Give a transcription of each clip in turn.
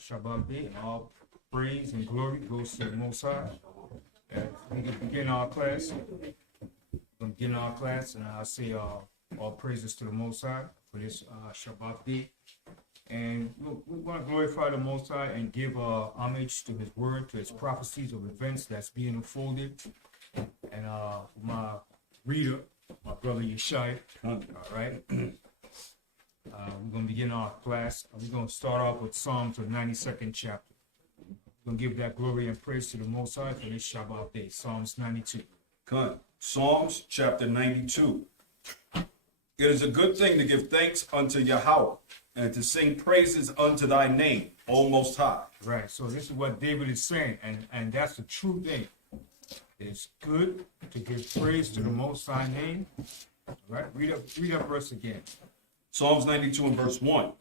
Shabbat day. All praise and glory goes to the Most High. We can begin our class. And I say all praises to the Most High for this Shabbat day. And we want to glorify the Most High and give homage to His word, to His prophecies of events that's being unfolded. And my reader, my brother Yeshai, all right? We're going to begin our class. We're going to start off with Psalms, the 92nd chapter. We're going to give that glory and praise to the Most High for this Shabbat day. Psalms 92. Good. Psalms chapter 92. It is a good thing to give thanks unto Yahweh and to sing praises unto thy name, O Most High. Right. So this is what David is saying, and that's the true thing. It's good to give praise to the Most High name. All right. Read that verse again. Psalms 92 and verse 1.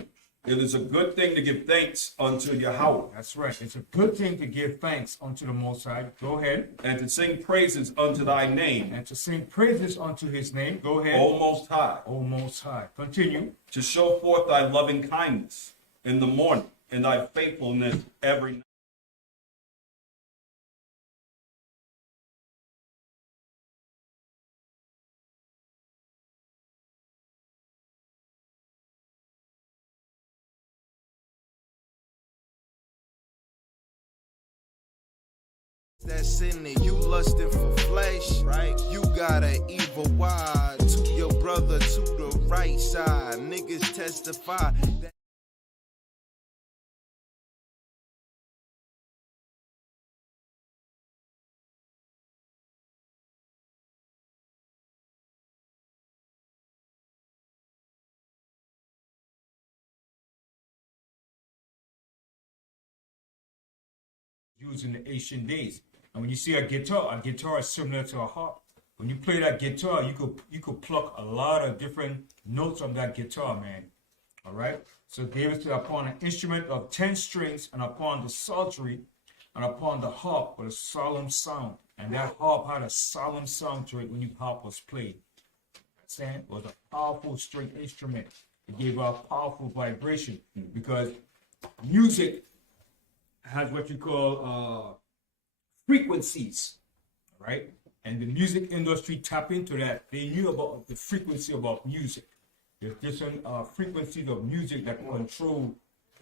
It is a good thing to give thanks unto Yahweh. That's right. It's a good thing to give thanks unto the Most High. Go ahead. And to sing praises unto thy name. And to sing praises unto his name. Go ahead. O Most High. O Most High. Continue. To show forth thy loving kindness in the morning and thy faithfulness every night. That's in it. You lusting for flesh, right? You got an evil why to your brother to the right side. Niggas testify that used in the ancient days. And when you see a guitar is similar to a harp. When you play that guitar, you could pluck a lot of different notes on that guitar, man. All right. So David said, upon an instrument of 10 strings, and upon the psaltery, and upon the harp with a solemn sound. And that harp had a solemn sound to it when the harp was played. Saying it was a powerful string instrument. It gave out powerful vibration because music has what you call frequencies, right? And the music industry tapped into that. They knew about the frequency about music. There's different frequencies of music that control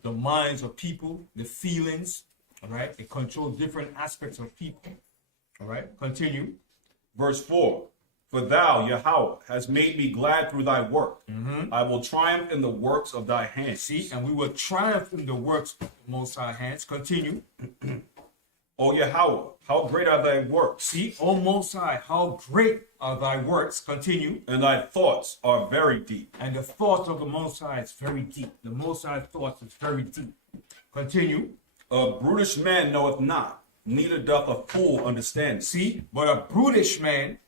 the minds of people, the feelings, all right? It controls different aspects of people, all right? Continue. Verse 4. For thou, Yahweh, hast made me glad through thy work. I will triumph in the works of thy hands. See, and we will triumph in the works of the Most High hands. Continue. O Yahweh, how great are thy works. See, O Most High, how great are thy works. Continue. And thy thoughts are very deep. And the thoughts of the Most High is very deep. The Most High thoughts is very deep. Continue. A brutish man knoweth not, neither doth a fool understand. See, but a brutish man,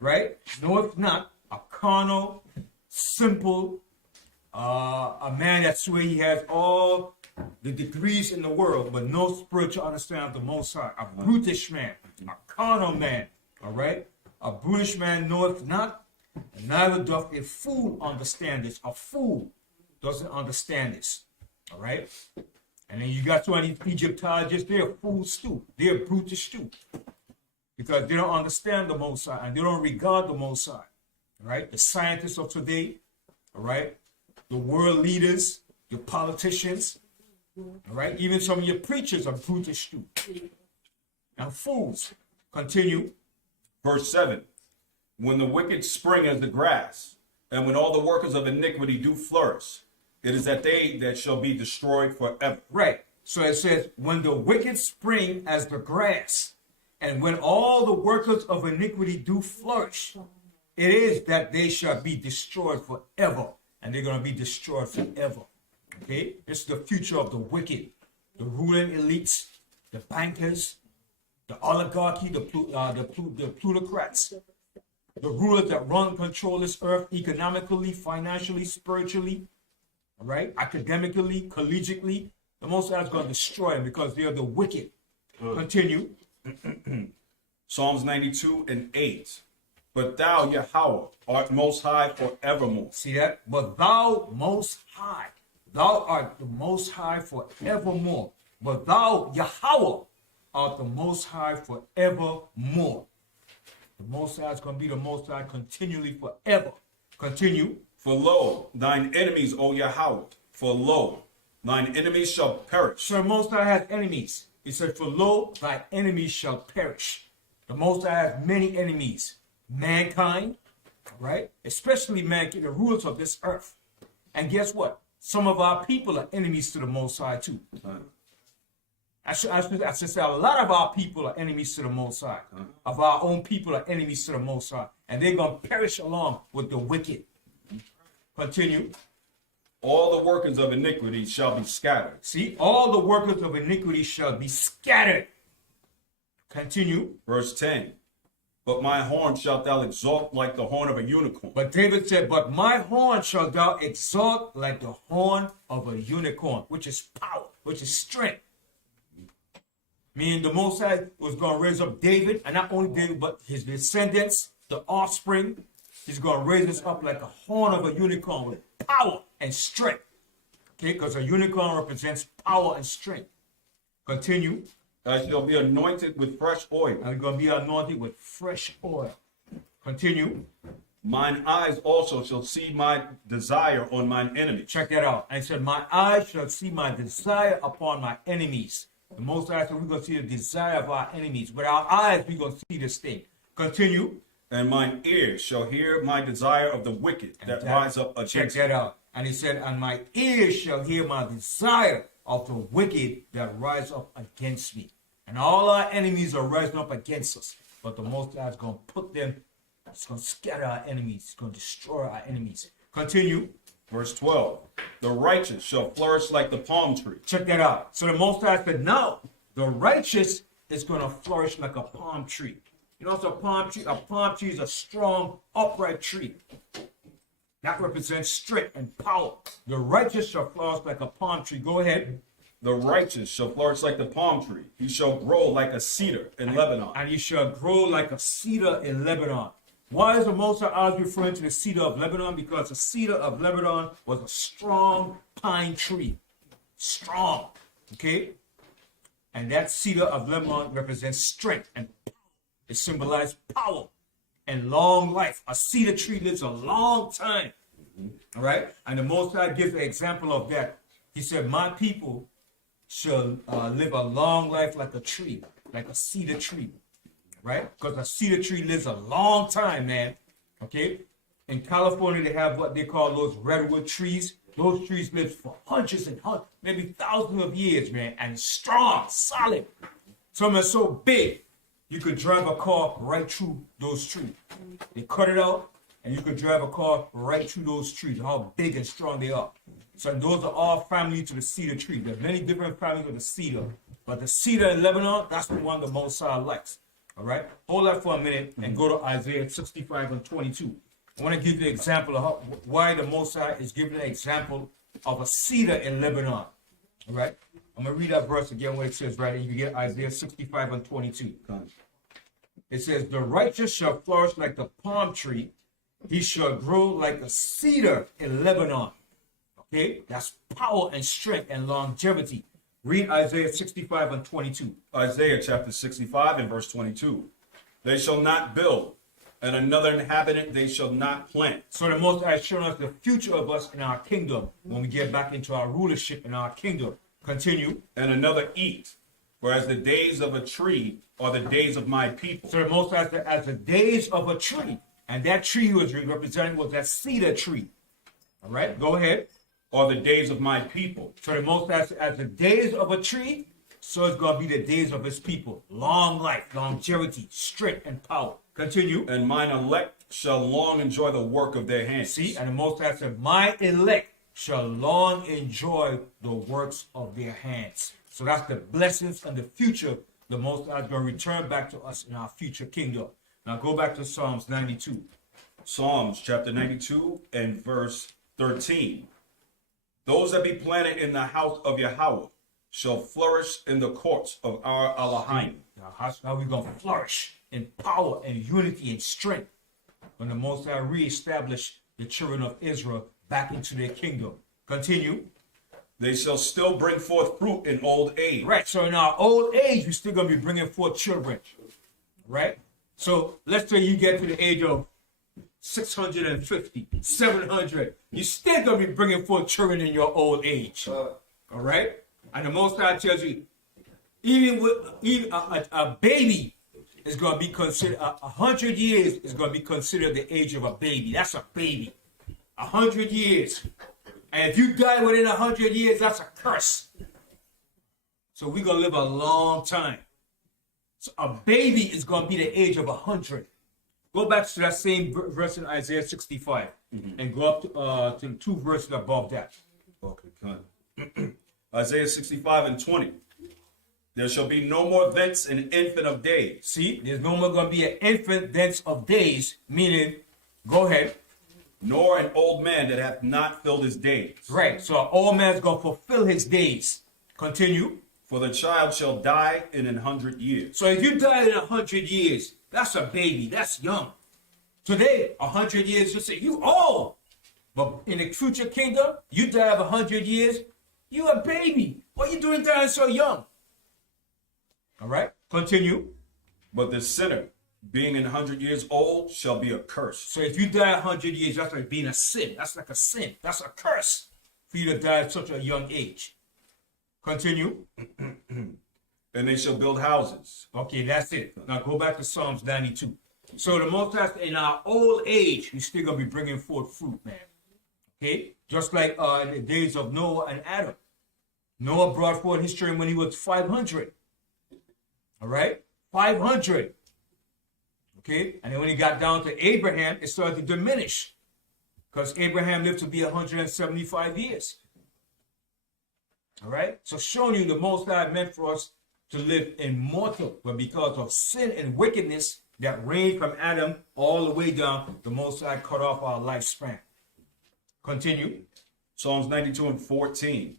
right, knoweth not, a carnal, simple, a man that swear he has all the degrees in the world, but no spiritual understanding of the Most High. A brutish man, a carnal man, all right? A brutish man knoweth not, and neither doth a fool understand this. A fool doesn't understand this, all right? And then you got some of these Egyptologists, they're fools too. They're brutish too. Because they don't understand the Most High and they don't regard the Most High, all right? The scientists of today, all right? The world leaders, your politicians, all right? Even some of your preachers are brutish too. And fools. Continue. Verse 7. When the wicked spring as the grass, and when all the workers of iniquity do flourish, it is that they that shall be destroyed forever. Right. So it says, when the wicked spring as the grass, and when all the workers of iniquity do flourish, it is that they shall be destroyed forever. And they're going to be destroyed forever. Okay? This is the future of the wicked. The ruling elites, the bankers, the oligarchy, the plutocrats, the rulers that run and control this earth economically, financially, spiritually, all right? Academically, collegiately. The Most High is going to destroy them because they are the wicked. Continue. Psalms 92 and 8. But thou, Yahweh, art most high forevermore. See that? But thou most high. Thou art the Most High forevermore. But thou, Yahweh, art the Most High forevermore. The Most High is going to be the Most High continually forever. Continue. For lo, thine enemies, O Yahweh, for lo, thine enemies shall perish. So the Most High has enemies. He said, for lo, thy enemies shall perish. The Most High has many enemies. Mankind, right? Especially mankind, the rulers of this earth. And guess what? Some of our people are enemies to the Most High too. I should say a lot of our people are enemies to the Most High. Of our own people are enemies to the Most High. And they're going to perish along with the wicked. Continue. All the workers of iniquity shall be scattered. See, all the workers of iniquity shall be scattered. Continue. Verse 10. But my horn shalt thou exalt like the horn of a unicorn. But David said, but my horn shalt thou exalt like the horn of a unicorn, which is power, which is strength. Meaning the Most High was going to raise up David, and not only David, but his descendants, the offspring. He's going to raise us up like a horn of a unicorn with power and strength. Okay, because a unicorn represents power and strength. Continue. I shall be anointed with fresh oil. I'm going to be anointed with fresh oil. Continue. Mine eyes also shall see my desire on mine enemies. Check that out. And he said, my eyes shall see my desire upon my enemies. The Most High said, we're going to see the desire of our enemies. With our eyes, we're going to see this thing. Continue. And mine ears shall hear my desire of the wicked that rise up against me. Check that out. And he said, and my ears shall hear my desire of the wicked that rise up against me. And all our enemies are rising up against us. But the Most High is going to put them, it's going to scatter our enemies. It's going to destroy our enemies. Continue. Verse 12. The righteous shall flourish like the palm tree. Check that out. So the Most High said, now the righteous is going to flourish like a palm tree. You know what's a palm tree? A palm tree is a strong, upright tree. That represents strength and power. The righteous shall flourish like a palm tree. Go ahead. The righteous shall flourish like the palm tree. He shall grow like a cedar in Lebanon. And he shall grow like a cedar in Lebanon. Why is the Most High always referring to the cedar of Lebanon? Because the cedar of Lebanon was a strong pine tree. Strong. Okay? And that cedar of Lebanon represents strength and power. It symbolizes power and long life. A cedar tree lives a long time. All right? And the Most High gives an example of that. He said, my people shall live a long life like a tree, like a cedar tree. Right? Because a cedar tree lives a long time, man. Okay? In California, they have what they call those redwood trees. Those trees live for hundreds and hundreds, maybe thousands of years, man. And strong, solid. Some are so big, you could drive a car right through those trees. They cut it out, and you could drive a car right through those trees, how big and strong they are. So those are all family to the cedar tree. There are many different families of the cedar. But the cedar in Lebanon, that's the one the Most High likes. All right? Hold that for a minute and go to Isaiah 65 and 22. I want to give you an example of why the Most High is giving an example of a cedar in Lebanon. All right? I'm going to read that verse again, what it says right here. You get Isaiah 65 and 22. It says, the righteous shall flourish like the palm tree. He shall grow like a cedar in Lebanon. Okay? That's power and strength and longevity. Read Isaiah 65 and 22. Isaiah chapter 65 and verse 22. They shall not build, and another inhabitant they shall not plant. So the Most High is showing us the future of us in our kingdom when we get back into our rulership in our kingdom. Continue. And another eat, whereas the days of a tree are the days of my people. So the Most High said, as the days of a tree, and that tree he was representing was that cedar tree. All right, go ahead. Are the days of my people. So the Most High said, as the days of a tree, so it's going to be the days of his people. Long life, longevity, strength, and power. Continue. And mine elect shall long enjoy the work of their hands. See, and the Most High said, my elect shall long enjoy the works of their hands. So that's the blessings and the future. The Most High is going to return back to us in our future kingdom. Now go back to Psalms 92. Psalms chapter 92 and verse 13. Those that be planted in the house of Yahweh shall flourish in the courts of our Elohim. Now, how are we going to flourish in power and unity and strength when the Most High reestablish the children of Israel back into their kingdom? Continue. They shall still bring forth fruit in old age. Right. So in our old age, we're still going to be bringing forth children. Right. So let's say you get to the age of 650, 700. You're still going to be bringing forth children in your old age. All right. And the Most High tells you, even a baby is going to be considered, 100 years is going to be considered the age of a baby. That's a baby. 100 years. And if you die within 100 years, that's a curse. So we're going to live a long time. So a baby is going to be the age of 100. Go back to that same verse in Isaiah 65 and go up to 2 verses above that. Okay, good. Isaiah 65 and 20. There shall be no more thence an infant of days. See, there's no more going to be an infant thence of days, meaning, go ahead. Nor an old man that hath not filled his days. Right, so an old man's going to fulfill his days. Continue. For the child shall die in 100 years. So if you die in 100 years, that's a baby, that's young. Today, 100 years, you say, you old. But in the future kingdom, you die of 100 years, you a baby. What are you doing dying so young? All right, continue. But the sinner, being 100 years old, shall be accursed. So if you die 100 years, that's like being a sin. That's like a sin. That's a curse for you to die at such a young age. Continue. And they shall build houses. Okay, that's it. Now go back to Psalms 92. So the Most High, in our old age, we're still going to be bringing forth fruit, man. Okay? Just like in the days of Noah and Adam. Noah brought forth his children when he was 500. All right? 500. Okay? And then when he got down to Abraham, it started to diminish. Because Abraham lived to be 175 years. All right? So showing you the Most High meant for us to live immortal. But because of sin and wickedness that reigned from Adam all the way down, the Most High cut off our lifespan. Continue. Psalms 92 and 14.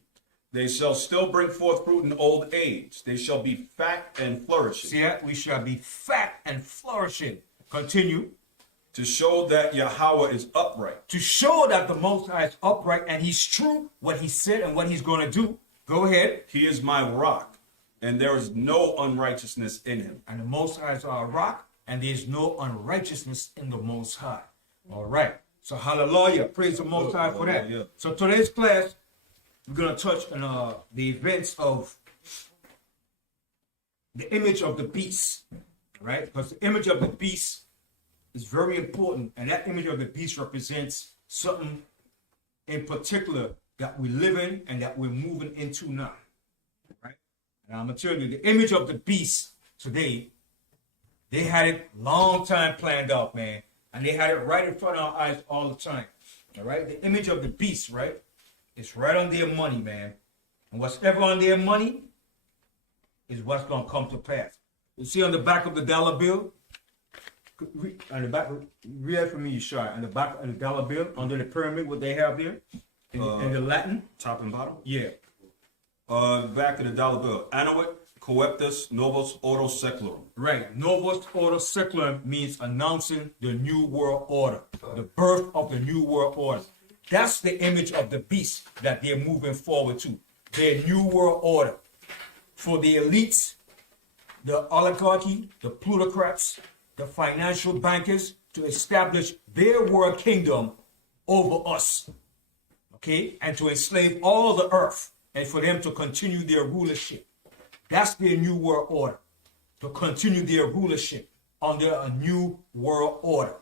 They shall still bring forth fruit in old age. They shall be fat and flourishing. See that? We shall be fat and flourishing. Continue. To show that Yahweh is upright. To show that the Most High is upright and he's true, what he said and what he's going to do. Go ahead. He is my rock, and there is no unrighteousness in him. And the Most High is our rock, and there is no unrighteousness in the Most High. All right. So hallelujah. Praise the Most High for that. Hallelujah. So today's class, we're going to touch on the events of the image of the beast. Right? Because the image of the beast is very important. And that image of the beast represents something in particular that we live in and that we're moving into now. Right? And I'm going to tell you, the image of the beast today, they had it long time planned out, man. And they had it right in front of our eyes all the time. All right? The image of the beast, right? It's right on their money, man. And what's ever on their money is what's going to come to pass. You see on the back of the dollar bill? On the back, read it for me, Yeshua. On the back of the dollar bill, under the pyramid, what they have there? In the Latin? Top and bottom? Yeah. Back of the dollar bill. Annuit coeptus novus ordo secularum. Right. Novus ordo secularum means announcing the new world order. The birth of the new world order. That's the image of the beast that they're moving forward to. Their new world order. For the elites, the oligarchy, the plutocrats, the financial bankers, to establish their world kingdom over us. Okay? And to enslave all the earth. And for them to continue their rulership. That's their new world order. To continue their rulership under a new world order.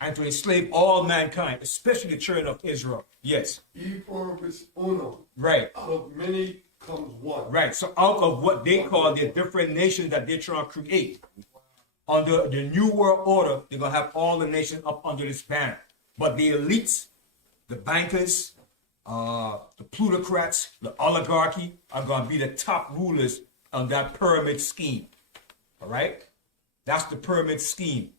And to enslave all mankind, especially the children of Israel. Yes. E pluribus unum. Right. Out of many comes one. Right. So out of what they call the different nations that they're trying to create, under the new world order, they're going to have all the nations up under this banner. But the elites, the bankers, the plutocrats, the oligarchy are going to be the top rulers on that pyramid scheme. All right? That's the pyramid scheme.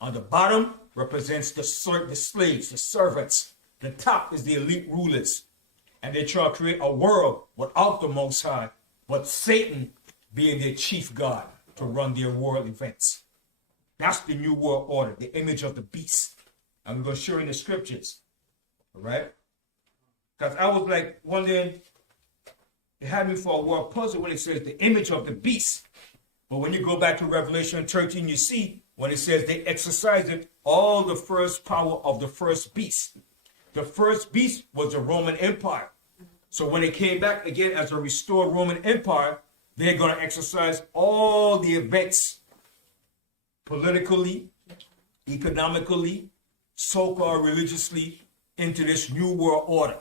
On the bottom represents the slaves, the servants. The top is the elite rulers. And they try to create a world without the Most High, but Satan being their chief god to run their world events. That's the new world order, the image of the beast. And we're going to show in the scriptures. All right? Because I was like wondering, it had me for a word puzzle when it says the image of the beast. But when you go back to Revelation 13, you see when it says they exercised all the first power of the first beast. The first beast was the Roman Empire. So when they came back again as a restored Roman Empire, they're going to exercise all the events politically, economically, so-called religiously into this new world order.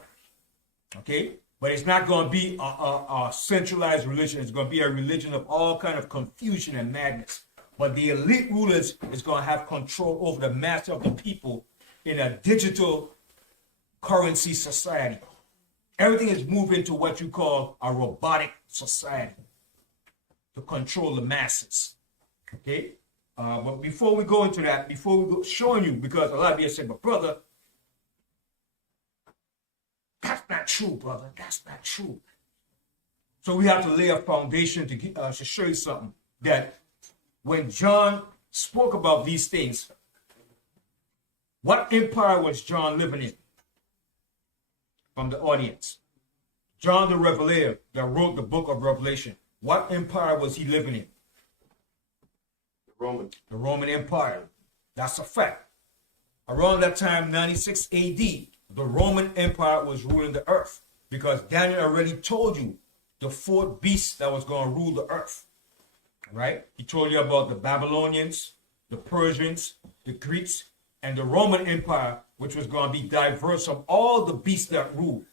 Okay? But it's not going to be a centralized religion. It's going to be a religion of all kind of confusion and madness. But the elite rulers is going to have control over the mass of the people in a digital currency society. Everything is moving to what you call a robotic society to control the masses. Okay? But before we go into that, before we go showing you, because a lot of you said, but brother, that's not true, brother. That's not true. So we have to lay a foundation to show you something. That when John spoke about these things, what empire was John living in? From the audience. John the Revelator that wrote the book of Revelation. What empire was he living in? The Roman Empire. That's a fact. Around that time, 96 AD, the Roman Empire was ruling the earth because Daniel already told you the fourth beast that was going to rule the earth. Right? He told you about the Babylonians, the Persians, the Greeks, and the Roman Empire, which was going to be diverse from all the beasts that ruled.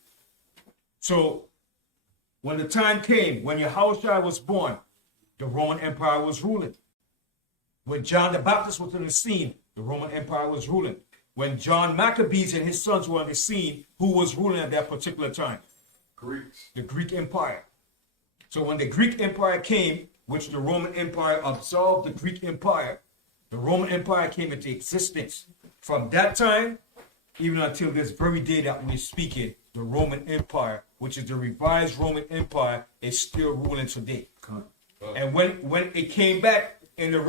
So when the time came, when Yahushua was born, the Roman Empire was ruling. When John the Baptist was on the scene, the Roman Empire was ruling. When John Maccabees and his sons were on the scene, who was ruling at that particular time? Greeks. The Greek Empire. So when the Greek Empire came, which the Roman Empire absorbed the Greek Empire, the Roman Empire came into existence. From that time, even until this very day that we're speaking, the Roman Empire, which is the revised Roman Empire, is still ruling today. And when it came back in the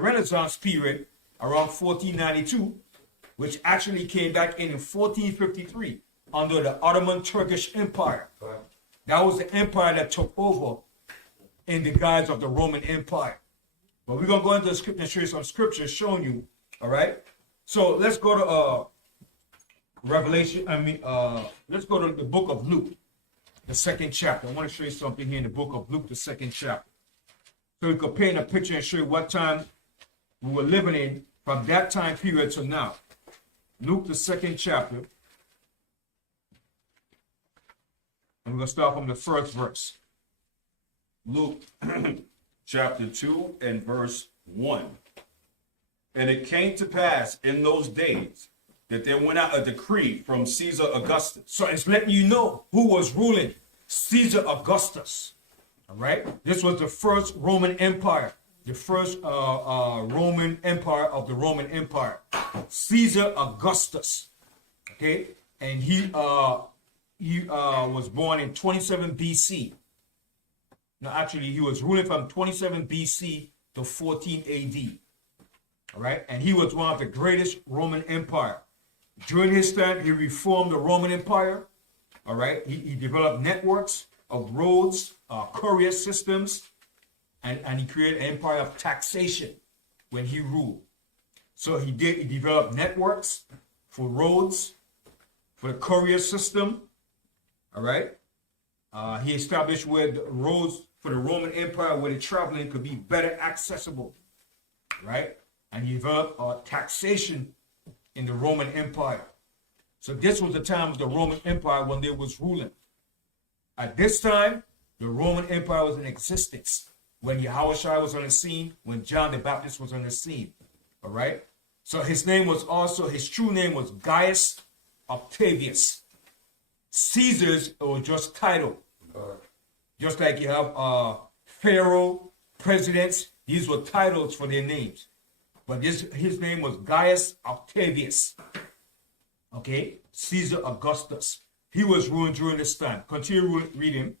Renaissance period, around 1492, which actually came back in 1453 under the Ottoman Turkish Empire. That was the empire that took over in the guise of the Roman Empire. But we're going to go into the scripture and show you some scriptures showing you, all right? So let's go to let's go to the book of Luke, the 2nd chapter. I want to show you something here in the book of Luke, the 2nd chapter. So we could paint a picture and show you what time we were living in from that time period to now. Luke, the 2nd chapter. And we're going to start from the first verse. Luke chapter 2 and verse 1. And it came to pass in those days that there went out a decree from Caesar Augustus. So it's letting you know who was ruling. Caesar Augustus. All right? This was the first Roman Empire. The first Roman Empire of the Roman Empire. Caesar Augustus. Okay? And he was born in 27 BC. No, actually, he was ruling from 27 BC to 14 AD. All right? And he was one of the greatest Roman Empire. During his time, he reformed the Roman Empire. All right? He developed networks of roads, courier systems, and he created an empire of taxation when he ruled. So he developed networks for roads, for the courier system. All right? He established where the roads for the Roman Empire, where the traveling could be better accessible, right? And he developed taxation in the Roman Empire. So this was the time of the Roman Empire when they was ruling. At this time, the Roman Empire was in existence when Yahushua was on the scene, when John the Baptist was on the scene, all right? So his true name was Gaius Octavius. Caesars were just title. Just like you have Pharaoh, presidents, these were titles for their names. But his name was Gaius Octavius. Okay? Caesar Augustus. He was ruling during this time. Continue reading.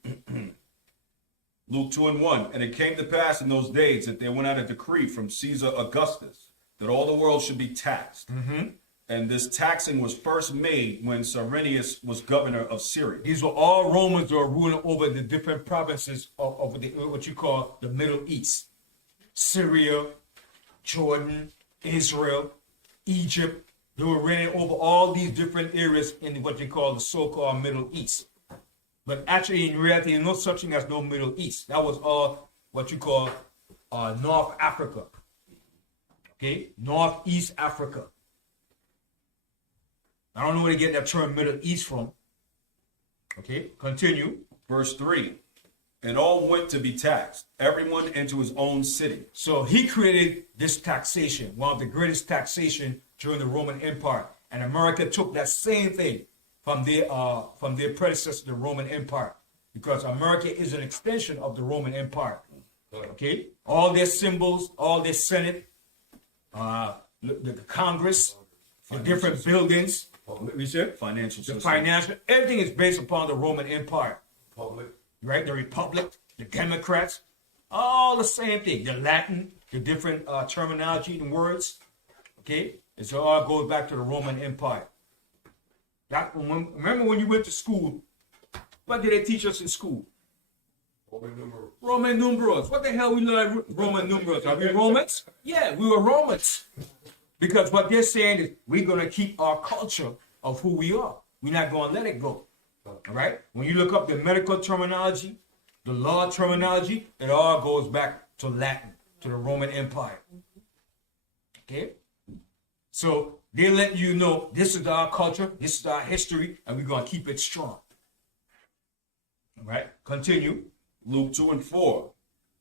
Luke 2 and 1. And it came to pass in those days that there went out a decree from Caesar Augustus that all the world should be taxed. And this taxing was first made when Cyrenius was governor of Syria. These were all Romans who were ruling over the different provinces of what you call the Middle East. Syria, Jordan, Israel, Egypt. They were reigning over all these different areas in what they call the so-called Middle East. But actually, in reality, there's no such thing as no Middle East. That was all what you call North Africa. Okay? Northeast Africa. I don't know where they get that term Middle East from. Okay? Continue. Verse 3. And all went to be taxed, everyone into his own city. So he created this taxation, one of the greatest taxation during the Roman Empire. And America took that same thing from their predecessor, the Roman Empire. Because America is an extension of the Roman Empire. Okay? All their symbols, all their Senate, the Congress, the different buildings, Financial the system. financial, everything is based upon the Roman Empire. Public. Right? The Republic, the Democrats, all the same thing. The Latin, the different terminology and words. Okay? It all goes back to the Roman Empire. Remember when you went to school, what did they teach us in school? Roman numerals. Roman numerals. What the hell we learn Roman numerals? Are we Romans? Yeah, we were Romans. Because what they're saying is we're going to keep our culture of who we are. We're not going to let it go. All right? When you look up the medical terminology, the law terminology, it all goes back to Latin, to the Roman Empire. Okay? So they let you know this is our culture, this is our history, and we're going to keep it strong. All right? Continue. Luke 2 and 4.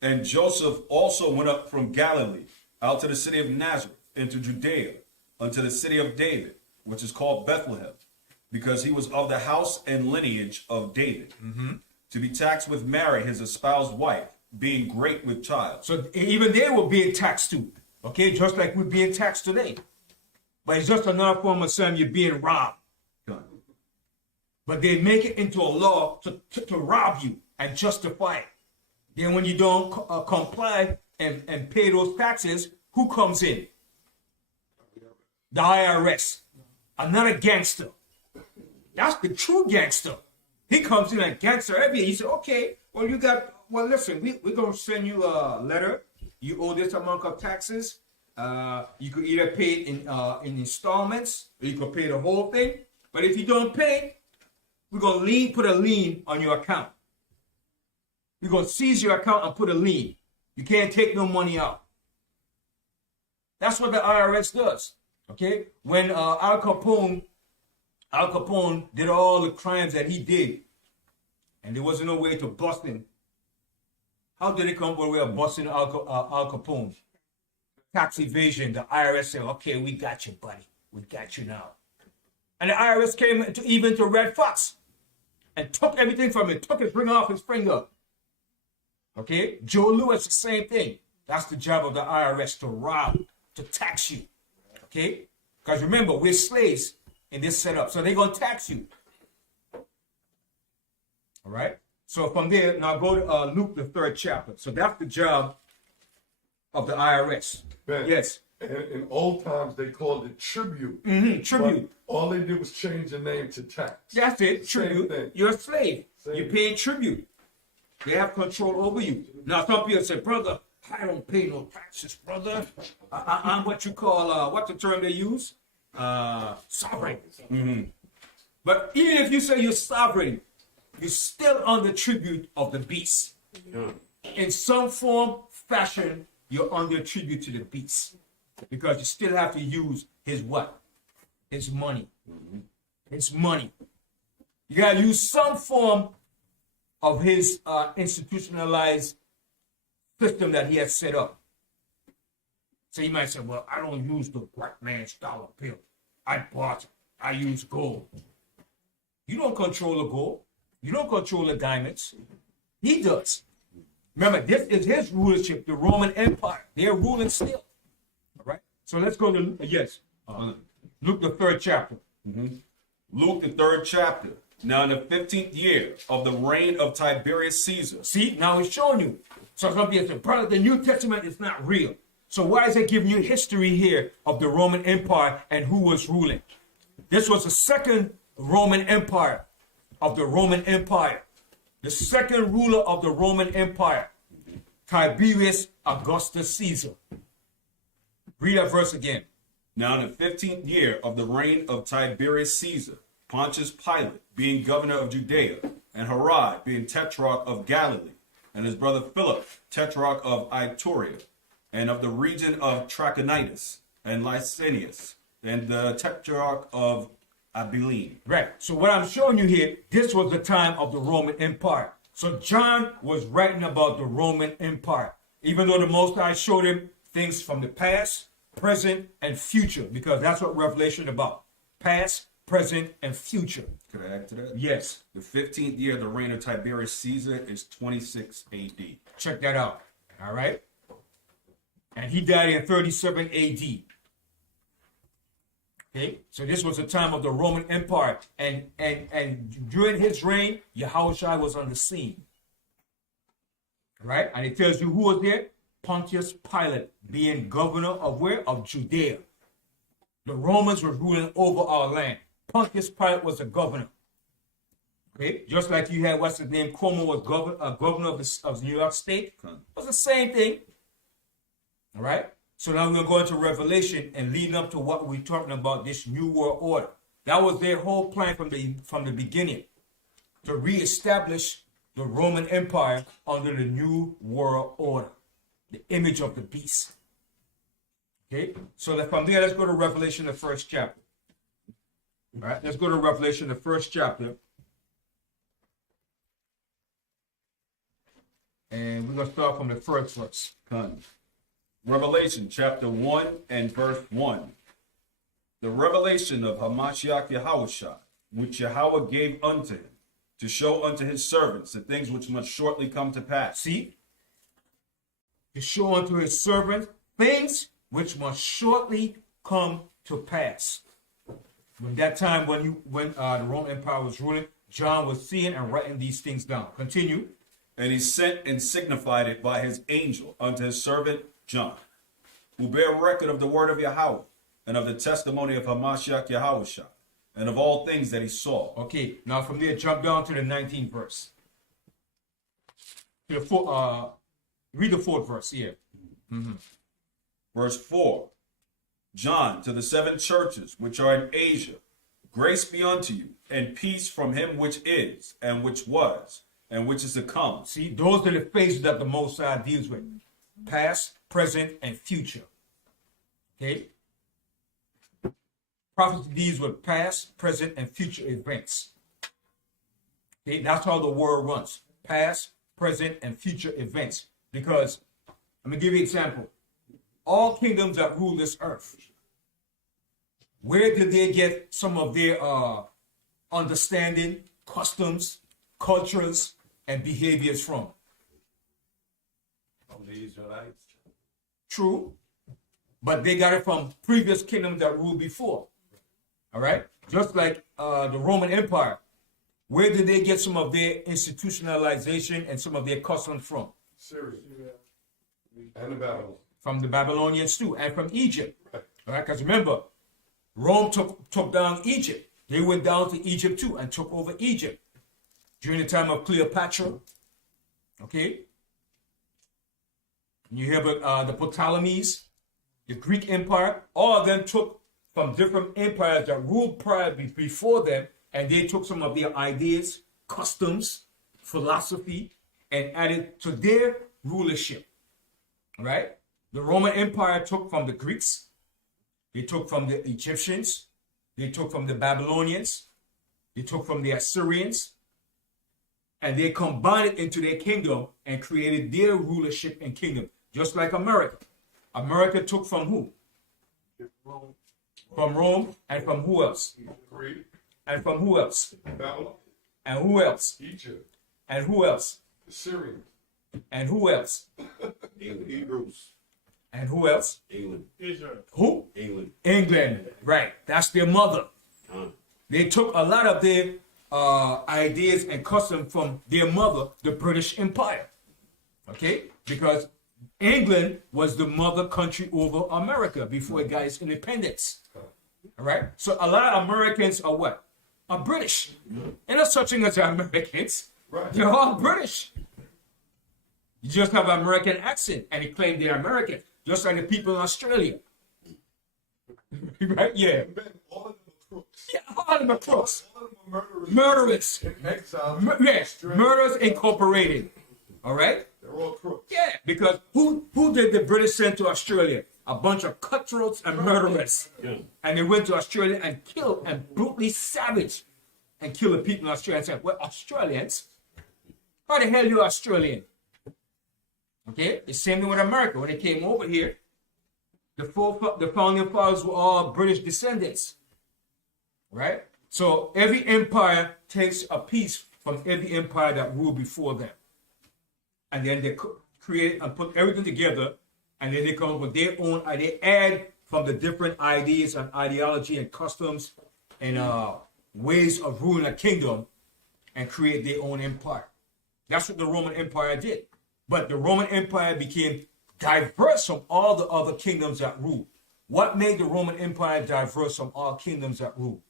And Joseph also went up from Galilee out to the city of Nazareth into Judea unto the city of David, which is called Bethlehem, because he was of the house and lineage of David, to be taxed with Mary, his espoused wife, being great with child. So even they were being taxed too. Okay? Just like we're being taxed today. But it's just another form of saying you're being robbed. But they make it into a law to rob you and justify it. Then when you don't comply and pay those taxes, who comes in? The IRS. Another gangster. That's the true gangster. He comes in like gangster every year. He said, okay, well, listen, we're going to send you a letter. You owe this amount of taxes. You could either pay it in installments, or you could pay the whole thing. But if you don't pay, we're going to put a lien on your account. We're going to seize your account and put a lien. You can't take no money out. That's what the IRS does. Okay? When Al Capone did all the crimes that he did, and there wasn't no way to bust him, how did it come by way of busting Al Capone? Tax evasion. The IRS said, okay, we got you, buddy. We got you now. And the IRS came even to Red Fox and took everything from him, took his ring off his finger. Okay? Joe Louis, the same thing. That's the job of the IRS, to rob, to tax you. Okay? Because remember, we're slaves in this setup. So they're going to tax you. All right? So from there, now go to Luke, the 3rd chapter. So that's the job of the IRS. Ben, Yes. In old times, they called it tribute. Tribute. But all they did was change the name to tax. That's it. Same Tribute. thing. You're a slave. Same. You're paying tribute. They have control over you. Now, some people say, brother, I don't pay no taxes, brother. I'm what you call, what's the term they use? Sovereign. But even if you say you're sovereign, you're still under tribute of the beast. In some form, fashion, you're under tribute to the beast. Because you still have to use his what? His money. His money. You got to use some form of his institutionalized system that he has set up. So you might say, well, I don't use the black man's dollar bill. I bought it. I use gold. You don't control the gold. You don't control the diamonds. He does. Remember, this is his rulership, the Roman Empire. They're ruling still. All right? So let's go to, Luke, the 3rd chapter. Luke, the 3rd chapter. Now in the 15th year of the reign of Tiberius Caesar. See, now he's showing you. So some people say, brother, the New Testament is not real. So why is it giving you history here of the Roman Empire and who was ruling? This was the second Roman Empire of the Roman Empire. The second ruler of the Roman Empire, Tiberius Augustus Caesar. Read that verse again. Now in the 15th year of the reign of Tiberius Caesar, Pontius Pilate being governor of Judea, and Herod being tetrarch of Galilee, and his brother Philip, tetrarch of Iturea, and of the region of Trachonitis and Licinius, and the tetrarch of Abilene. Right. So what I'm showing you here, this was the time of the Roman Empire. So John was writing about the Roman Empire, even though the Most High showed him things from the past, present, and future, because that's what Revelation is about. Past, present, and future. Could I add to that? Yes. The 15th year of the reign of Tiberius Caesar is 26 AD. Check that out. All right. And he died in 37 AD. Okay, so this was the time of the Roman Empire, and during his reign, Yahushua was on the scene. Right, and it tells you who was there: Pontius Pilate, being governor of where? Of Judea. The Romans were ruling over our land. Pontius Pilate was the governor. Okay, just like you had what's his name? Cuomo was governor of New York State. It was the same thing. All right. So now we're going to go into Revelation and leading up to what we're talking about, this new world order. That was their whole plan from the beginning, to reestablish the Roman Empire under the new world order, the image of the beast. Okay, so from there, let's go to Revelation, the first chapter. All right, let's go to Revelation, the first chapter. And we're going to start from the first verse. Revelation chapter 1 and verse 1. The revelation of Hamashiach Yahushua, which Yahweh gave unto him, to show unto his servants the things which must shortly come to pass. See? To show unto his servants things which must shortly come to pass. When that time when the Roman Empire was ruling, John was seeing and writing these things down. Continue. And he sent and signified it by his angel unto his servant John, who bear record of the word of Yahweh, and of the testimony of Hamashiach Yahushua, and of all things that he saw. Okay, now from there, jump down to the 19th verse. To the read the 4th verse here. Verse 4. John, to the 7 churches which are in Asia, grace be unto you, and peace from him which is, and which was, and which is to come. See, those are the phases that the Most High deals with. Past, present, and future. Okay? Prophecy deals with past, present, and future events. Okay? That's how the world runs. Past, present, and future events. Because, let me give you an example. All kingdoms that rule this earth, where did they get some of their understanding, customs, cultures, and behaviors from? From the Israelites. True, but they got it from previous kingdoms that ruled before. All right, just like the Roman Empire, where did they get some of their institutionalization and some of their customs from? Syria. And the Babylon. From the Babylonians too, and from Egypt. All right, because remember, Rome took down Egypt. They went down to Egypt too and took over Egypt during the time of Cleopatra. Okay. You hear about the Ptolemies, the Greek Empire. All of them took from different empires that ruled prior before them, and they took some of their ideas, customs, philosophy, and added to their rulership. All right? The Roman Empire took from the Greeks, they took from the Egyptians, they took from the Babylonians, they took from the Assyrians, and they combined it into their kingdom and created their rulership and kingdom. Just like America. America took from who? Rome. From Rome, and from who else? Greek. And from who else? Babylon. And who else? Egypt. And who else? Syria. And who else? Hebrews. And who else? England. Israel. Who? England. England. Right. That's their mother. They took a lot of their ideas and custom from their mother, the British Empire. Okay? Because England was the mother country over America before it got its independence. All right? So a lot of Americans are what? Are British. And not such thing as Americans. Right. They're all British. You just have an American accent and they claim they're American. Just like the people in Australia. Right? Yeah. Man, all of them are crooks. Yeah, all of them are crooks. All of them are murderers. Murderers. In exile. Yes, Murders Incorporated. All right? They're all crooks. Yeah, because who did the British send to Australia? A bunch of cutthroats and murderers. Yeah. And they went to Australia and killed and brutally savage and killed the people in Australia and said, well, Australians? How the hell are you Australian? Okay, the same thing with America. When they came over here, the founding fathers were all British descendants. Right? So every empire takes a piece from every empire that ruled before them. And then they create and put everything together, and then they come up with their own, they add from the different ideas and ideology and customs and ways of ruling a kingdom and create their own empire. That's what the Roman Empire did. But the Roman Empire became diverse from all the other kingdoms that ruled. What made the Roman Empire diverse from all kingdoms that ruled?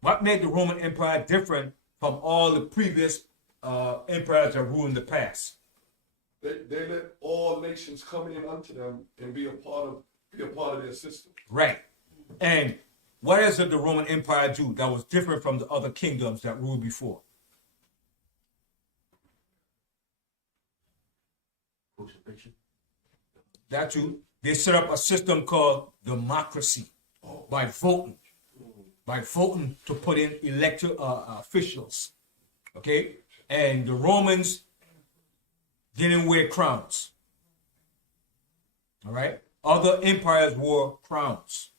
What made the Roman Empire different from all the previous empires that ruled in the past? They let all nations come in unto them and be a part of their system. Right. And what else did the Roman Empire do that was different from the other kingdoms that ruled before? That too. They set up a system called democracy by voting. By voting to put in elected officials. Okay? And the Romans didn't wear crowns. All right? Other empires wore crowns.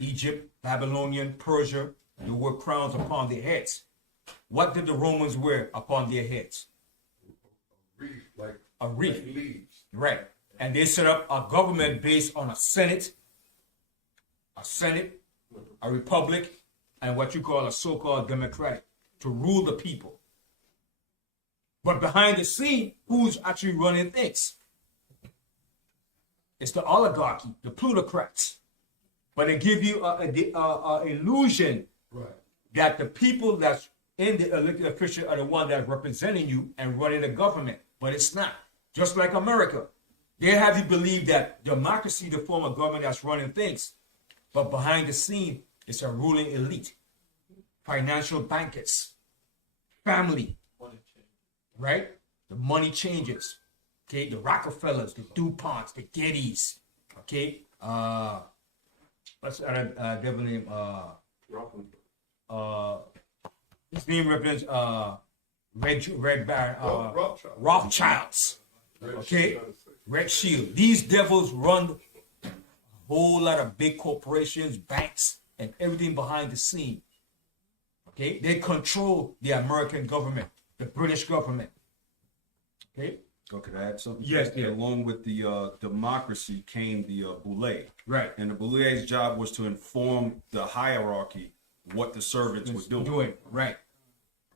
Egypt, Babylonian, Persia, they wore crowns upon their heads. What did the Romans wear upon their heads? A wreath. Like leaves. Right. And they set up a government based on a senate, a republic, and what you call a so-called democratic to rule the people. But behind the scene, who's actually running things? It's the oligarchy, the plutocrats. But they give you an illusion that the people that's in the elected official are the one that's representing you and running the government. But it's not. Just like America. They have you believe that democracy, the form of government that's running things. But behind the scene, it's a ruling elite. Financial bankers. Family. Right? The money changes. Okay? The Rockefellers, the DuPonts, the Gettys. Okay? What's that devil name? His name represents Red Baron. Rothschilds. Okay? Red Shield. These devils run a whole lot of big corporations, banks, and everything behind the scene. Okay? They control the American government, the British government. Okay? Okay, I add something? Yes, yeah. Along with the democracy came the boule. Right. And the boule's job was to inform the hierarchy what the servants were doing. Right.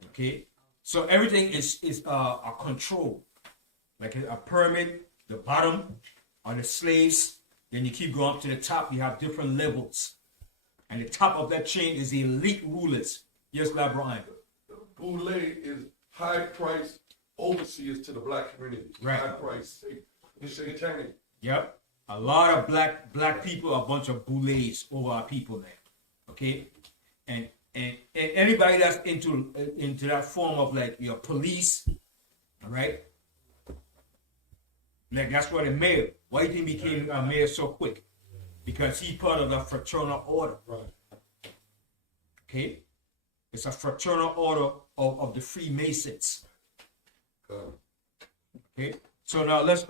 Okay? So everything is a control. Like a pyramid, the bottom are the slaves. Then you keep going up to the top, you have different levels. And the top of that chain is the elite rulers. Yes, Brian. Boule is high price overseers to the black community. Right. High price. It's satanic. Yep. A lot of black people are a bunch of boulets over our people there. Okay? And anybody that's into that form of like your police, all right? Like that's why the mayor, why do you think he became a mayor so quick? Because he's part of the fraternal order. Right. Okay? It's a fraternal order of the Freemasons. Okay? So now let's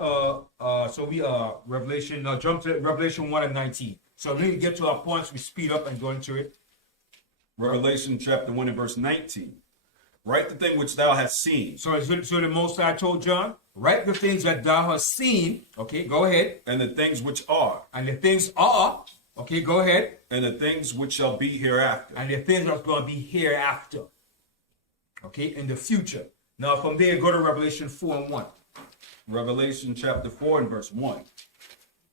Revelation, now jump to Revelation 1 and 19. So when we get to our points, we speed up and go into it. Revelation chapter 1 and verse 19. Write the thing which thou hast seen. So the Most High told John, write the things that thou hast seen. Okay, go ahead. And the things which are. And the things are. Okay, go ahead. And the things which shall be hereafter. And the things that's going to be hereafter. Okay, in the future. Now from there, go to Revelation 4 and 1. Revelation chapter 4 and verse 1.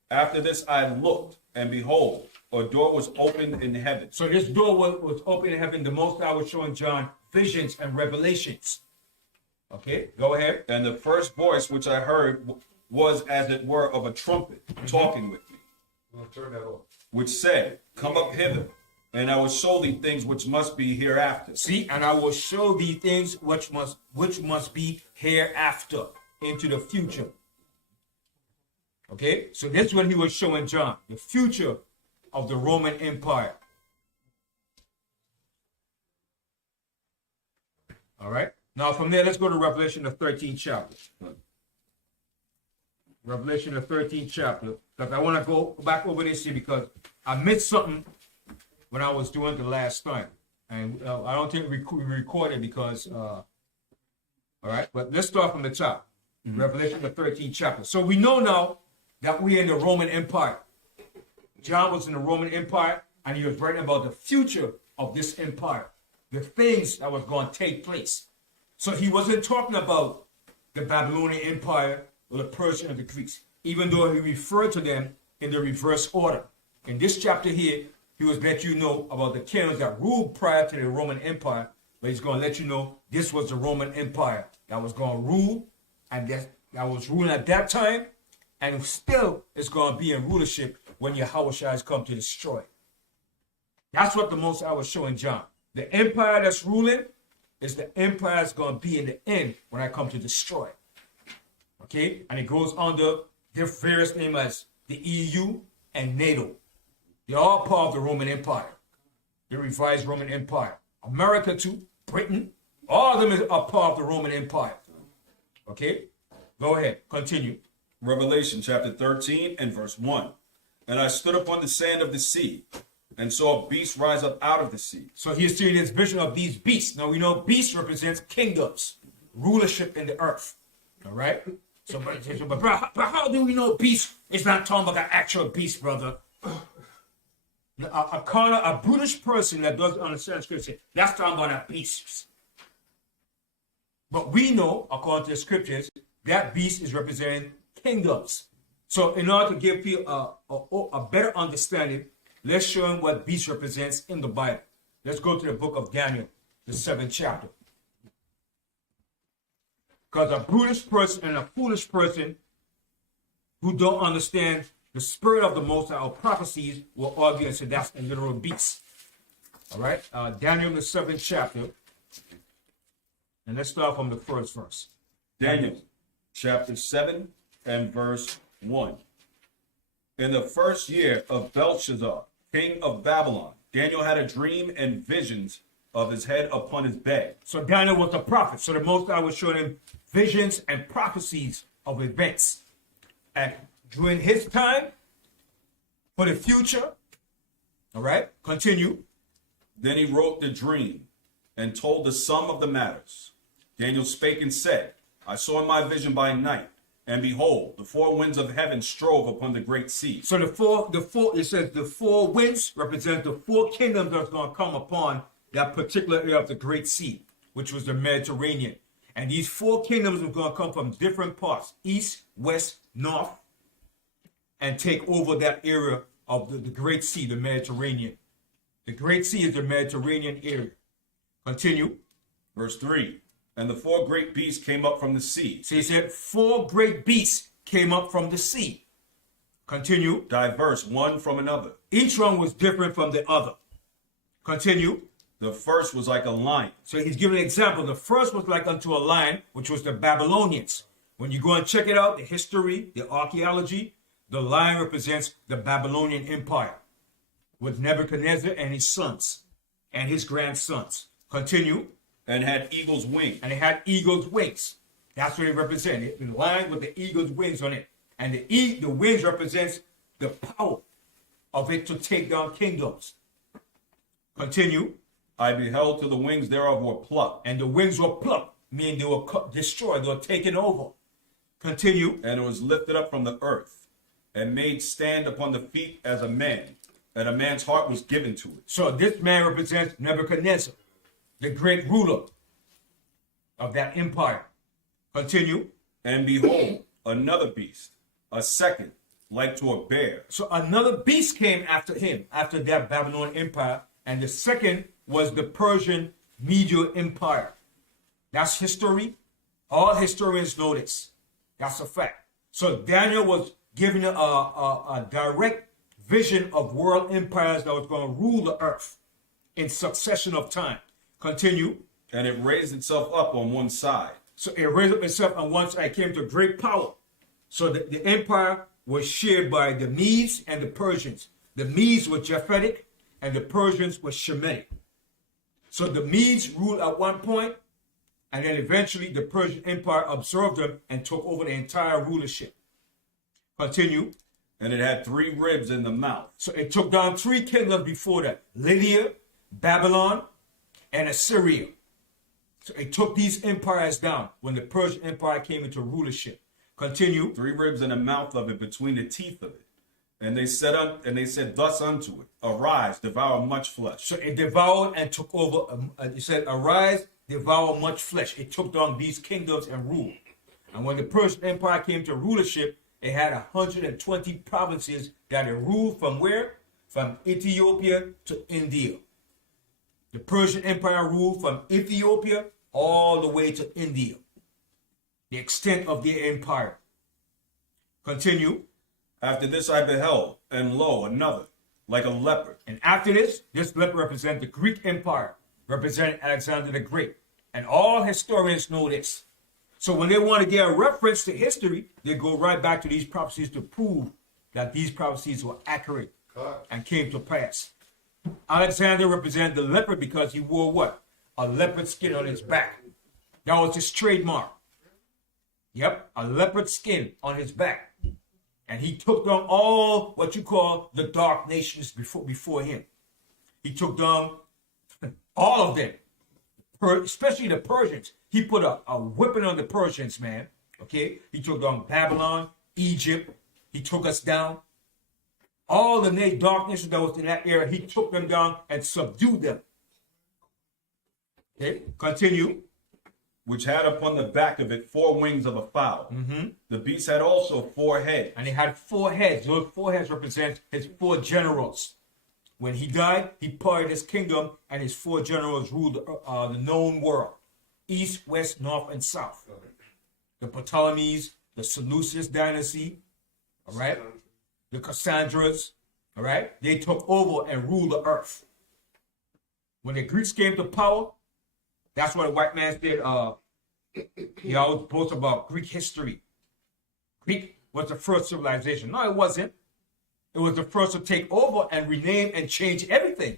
After this I looked, and behold, a door was opened in heaven. So this door was open in heaven. The Most High was showing John visions and revelations. Okay, go ahead. And the first voice which I heard was as it were of a trumpet talking with me, I'll turn that off. which said, Come up hither, and I will show thee things which must be hereafter. See, and I will show thee things which must be hereafter, into the future. Okay, so this is what he was showing John, the future of the Roman Empire. All right, now from there, let's go to Revelation, the 13th chapter. Revelation, the 13th chapter, because I want to go back over this here because I missed something when I was doing the last time. And I don't think we recorded because, all right, but let's start from the top. Revelation, the 13th chapter. So we know now that we're in the Roman Empire. John was in the Roman Empire, and he was writing about the future of this empire, the things that was going to take place. So he wasn't talking about the Babylonian Empire or the Persian or the Greeks, even though he referred to them in the reverse order. In this chapter here, he was letting you know about the kingdoms that ruled prior to the Roman Empire, but he's going to let you know this was the Roman Empire that was going to rule, and that was ruling at that time, and still is going to be in rulership when Hamashiach come to destroy. That's what the Most High was showing John. The empire that's ruling is the empire that's going to be in the end when I come to destroy. Okay? And it goes under their various names as the EU and NATO. They're all part of the Roman Empire. The revised Roman Empire. America too, Britain, all of them are part of the Roman Empire. Okay? Go ahead. Continue. Revelation chapter 13 and verse 1. And I stood upon the sand of the sea, and saw a beast rise up out of the sea. So he's seeing this vision of these beasts. Now we know beast represents kingdoms, rulership in the earth. All right? So, but how do we know beast is not talking about an actual beast, brother? A brutish person that doesn't understand scripture, that's talking about a beast. But we know, according to the scriptures, that beast is representing kingdoms. So in order to give people a better understanding, let's show them what beast represents in the Bible. Let's go to the book of Daniel, the 7th chapter. Because a brutish person and a foolish person who don't understand the spirit of the Most High or prophecies will argue and say that's a literal beast. All right? Daniel, the 7th chapter. And let's start from the first verse. Daniel chapter 7 and verse 1. In the first year of Belshazzar, king of Babylon, Daniel had a dream and visions of his head upon his bed. So Daniel was a prophet. So the Most High was showing him visions and prophecies of events. And during his time, for the future, all right, continue. Then he wrote the dream and told the sum of the matters. Daniel spake and said, I saw in my vision by night, and behold, the four winds of heaven strove upon the great sea. So it says the four winds represent the four kingdoms that's going to come upon that particular area of the great sea, which was the Mediterranean. And these four kingdoms are going to come from different parts, east, west, north, and take over that area of the great sea, the Mediterranean. The great sea is the Mediterranean area. Continue. Verse 3. And the four great beasts came up from the sea. So he said, four great beasts came up from the sea. Continue. Diverse one from another. Each one was different from the other. Continue. The first was like a lion. So he's giving an example. The first was like unto a lion, which was the Babylonians. When you go and check it out, the history, the archaeology, the lion represents the Babylonian Empire with Nebuchadnezzar and his sons and his grandsons. Continue. And had eagle's wings. And it had eagle's wings. That's what it represented. The lion with the eagle's wings on it. And the wings represents the power of it to take down kingdoms. Continue. I beheld till the wings thereof were plucked. And the wings were plucked, meaning they were destroyed, they were taken over. Continue. And it was lifted up from the earth, and made stand upon the feet as a man, and a man's heart was given to it. So this man represents Nebuchadnezzar, the great ruler of that empire. Continue. And behold, another beast, a second, like to a bear. So another beast came after him, after that Babylonian Empire, and the second was the Persian Media Empire. That's history. All historians know this. That's a fact. So Daniel was given a direct vision of world empires that was going to rule the earth in succession of time. Continue. And it raised itself up on one side. So it raised up itself on one side, came to great power. So the empire was shared by the Medes and the Persians. The Medes were Japhetic and the Persians were Shemitic. So the Medes ruled at one point, and then eventually the Persian Empire absorbed them and took over the entire rulership. Continue. And it had 3 ribs in the mouth. So it took down 3 kingdoms before that: Lydia, Babylon, and Assyria. So it took these empires down when the Persian Empire came into rulership. Continue. 3 ribs in the mouth of it, between the teeth of it. And they said thus unto it, arise, devour much flesh. So it devoured and took over. It said, arise, devour much flesh. It took down these kingdoms and ruled. And when the Persian Empire came to rulership, it had 120 provinces that it ruled from where? From Ethiopia to India. The Persian Empire ruled from Ethiopia all the way to India. The extent of their empire. Continue. After this I beheld, and lo, another, like a leopard. And after this leopard represents the Greek Empire, representing Alexander the Great. And all historians know this. So when they want to get a reference to history, they go right back to these prophecies to prove that these prophecies were accurate and came to pass. Alexander represented the leopard because he wore what? A leopard skin on his back. That was his trademark. Yep, a leopard skin on his back. And he took down all what you call the dark nations before him. He took down all of them, especially the Persians. He put a whipping on the Persians, man. Okay? He took down Babylon, Egypt. He took us down. All the dark nations that was in that era, he took them down and subdued them. Okay? Continue. Which had upon the back of it 4 wings of a fowl. The beast had also 4 heads. And he had 4 heads. Those 4 heads represent his 4 generals. When he died, he parted his kingdom, and his 4 generals ruled the known world. East, west, north, and south. The Ptolemies, the Seleucid dynasty, all right? The Cassandras, all right? They took over and ruled the earth. When the Greeks came to power, that's what the white man said. He always boasts about Greek history. Greek was the first civilization. No, it wasn't. It was the first to take over and rename and change everything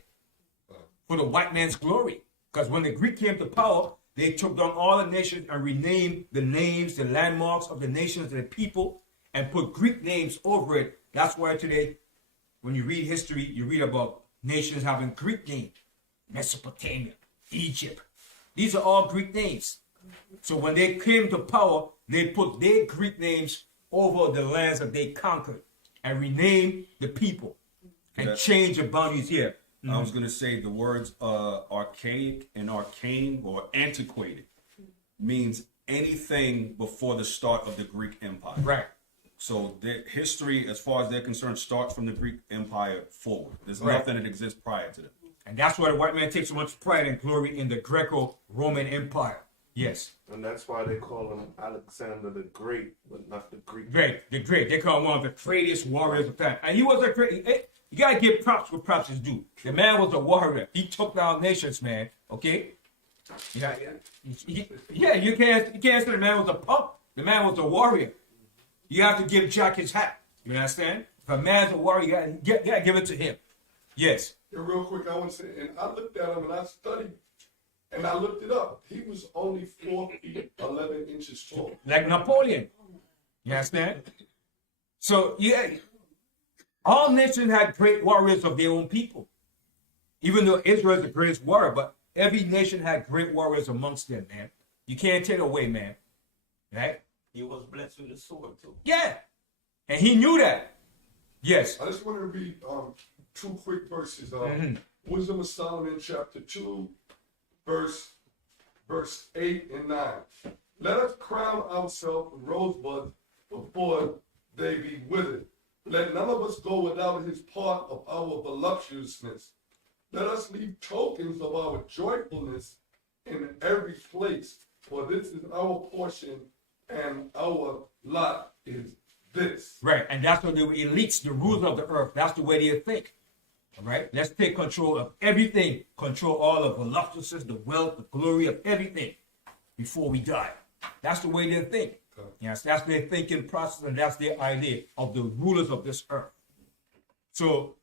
for the white man's glory. Because when the Greek came to power, they took down all the nations and renamed the names, the landmarks of the nations and the people, and put Greek names over it. That's why today, when you read history, you read about nations having Greek names. Mesopotamia, Egypt. These are all Greek names. So when they came to power, they put their Greek names over the lands that they conquered and renamed the people and changed the boundaries here. I was going to say the words archaic and arcane or antiquated means anything before the start of the Greek Empire. Right. So their history, as far as they're concerned, starts from the Greek Empire forward. There's nothing that exists prior to them. And that's why the white man takes so much pride and glory in the Greco-Roman Empire. Yes. And that's why they call him Alexander the Great, but not the Greek. Great, the great. They call him one of the greatest warriors of time. And he was a great, you gotta give props where props is due. The man was a warrior. He took down nations, man. Okay? Yeah, you can't say the man was a punk. The man was a warrior. You have to give Jack his hat. You understand? If a man's a warrior, you gotta give it to him. Yes. Yeah, real quick, I want to say, and I looked at him and I studied, and I looked it up. He was only 4 feet 11 inches tall. Like Napoleon. You understand? So, yeah, all nations had great warriors of their own people. Even though Israel is the greatest warrior, but every nation had great warriors amongst them, man. You can't take it away, man. Right? He was blessed with a sword, too. Yeah. And he knew that. Yes. I just wanted to read 2 quick verses. Wisdom of Solomon, chapter 2, verse 8 and 9. Let us crown ourselves with rosebuds before they be withered. Let none of us go without his part of our voluptuousness. Let us leave tokens of our joyfulness in every place, for this is our portion and our lot is this. Right, and that's what the elites, the rulers of the earth, that's the way they think. All right, let's take control of everything, control all the voluptuousness, the wealth, the glory of everything before we die. That's the way they think. Yes, that's their thinking process, and that's their idea of the rulers of this earth. So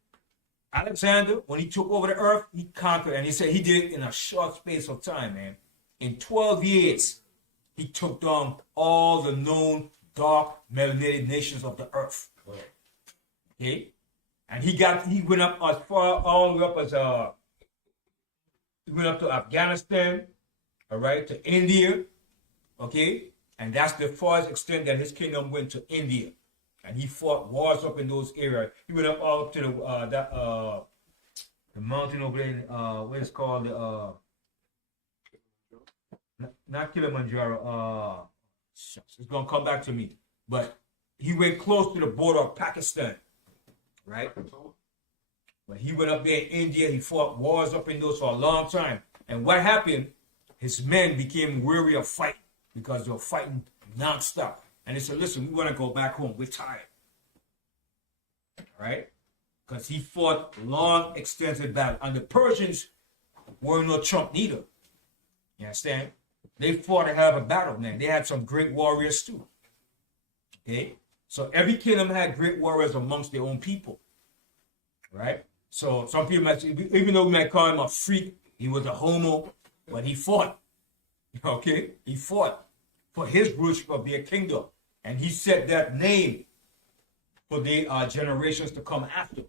Alexander, when he took over the earth, he conquered, and he said he did it in a short space of time, man. In 12 years, he took down all the known dark melanated nations of the earth. Okay? And he went up as far, all the way up as he went up to Afghanistan, all right, to India, okay? And that's the farthest extent that his kingdom went, to India. And he fought wars up in those areas. He went up all up to the mountain over there, what is called, not Kilimanjaro, shucks, it's gonna come back to me. But he went close to the border of Pakistan, right? But he went up there in India, he fought wars up in those for a long time. And what happened, his men became weary of fighting because they were fighting nonstop. And they said, listen, we want to go back home, we're tired. All right? Because he fought long, extensive battle. And the Persians were no chump neither. You understand? They fought a hell of a battle, man. They had some great warriors too. Okay? So every kingdom had great warriors amongst their own people. Right? So some people might say, even though we might call him a freak, he was a homo, but he fought. Okay? He fought for his rulership of their kingdom. And he set that name for the generations to come after.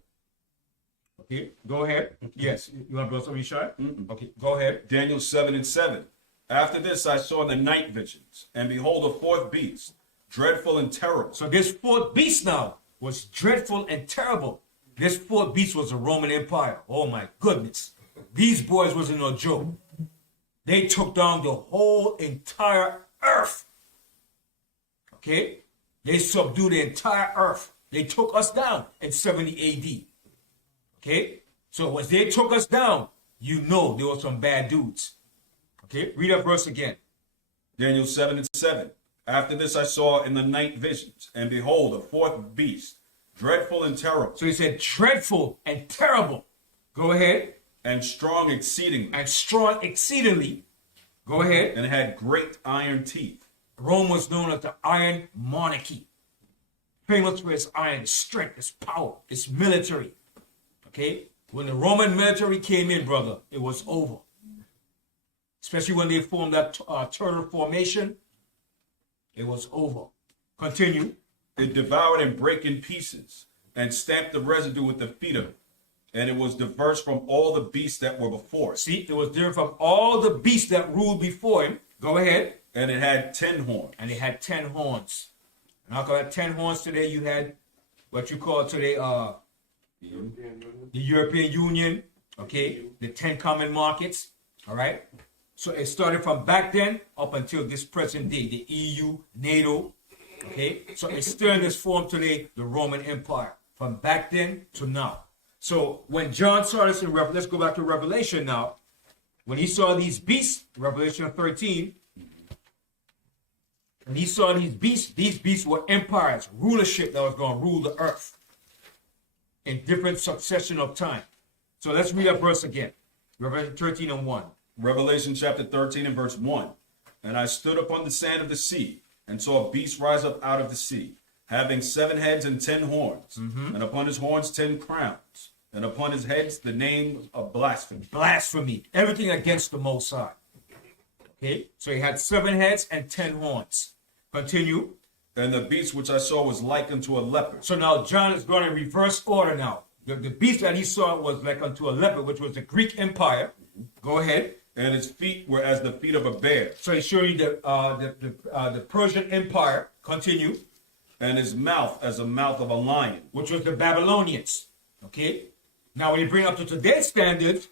Okay? Go ahead. Yes. You want to blow something short? Okay. Go ahead. Daniel 7:7. After this I saw in the night visions, and behold, a fourth beast, dreadful and terrible. So this fourth beast now was dreadful and terrible. This fourth beast was the Roman Empire. Oh my goodness. These boys wasn't no joke. They took down the whole entire earth. Okay? They subdued the entire earth. They took us down in 70 AD. Okay? So once they took us down, you know there were some bad dudes. Okay? Read that verse again. Daniel 7:7. After this I saw in the night visions, and behold, a fourth beast, dreadful and terrible. So he said dreadful and terrible. Go ahead. And strong exceedingly. And strong exceedingly. Go ahead. And had great iron teeth. Rome was known as the Iron Monarchy. Famous for its iron strength, its power, its military. Okay? When the Roman military came in, brother, it was over. Especially when they formed that turtle formation, it was over. Continue. It devoured and brake in pieces, and stamped the residue with the feet of it. And it was diverse from all the beasts that were before it. See, it was different from all the beasts that ruled before him. Go ahead. And it had 10 horns. And it had 10 horns. And after that 10 horns today, you had what you call today the European Union, okay? The 10 common markets, all right? So it started from back then up until this present day, the EU, NATO, okay? So it's still in this form today, the Roman Empire, from back then to now. So when John saw this in Revelation, let's go back to Revelation now. When he saw these beasts, Revelation 13, and he saw these beasts were empires, rulership that was going to rule the earth in different succession of time. So let's read that verse again. Revelation 13:1. Revelation chapter 13 and verse 1. And I stood upon the sand of the sea, and saw a beast rise up out of the sea, having 7 heads and 10 horns, and upon his horns 10 crowns, and upon his heads the name of blasphemy. Blasphemy. Everything against the Most High. Okay? So he had 7 heads and 10 horns. Continue. And the beast which I saw was like unto a leopard. So now John is going in reverse order now. The beast that he saw was like unto a leopard, which was the Greek Empire. Go ahead. And his feet were as the feet of a bear. So he's showing you the Persian Empire. Continue. And his mouth as the mouth of a lion. Which was the Babylonians. Okay? Now when you bring it up to today's standards,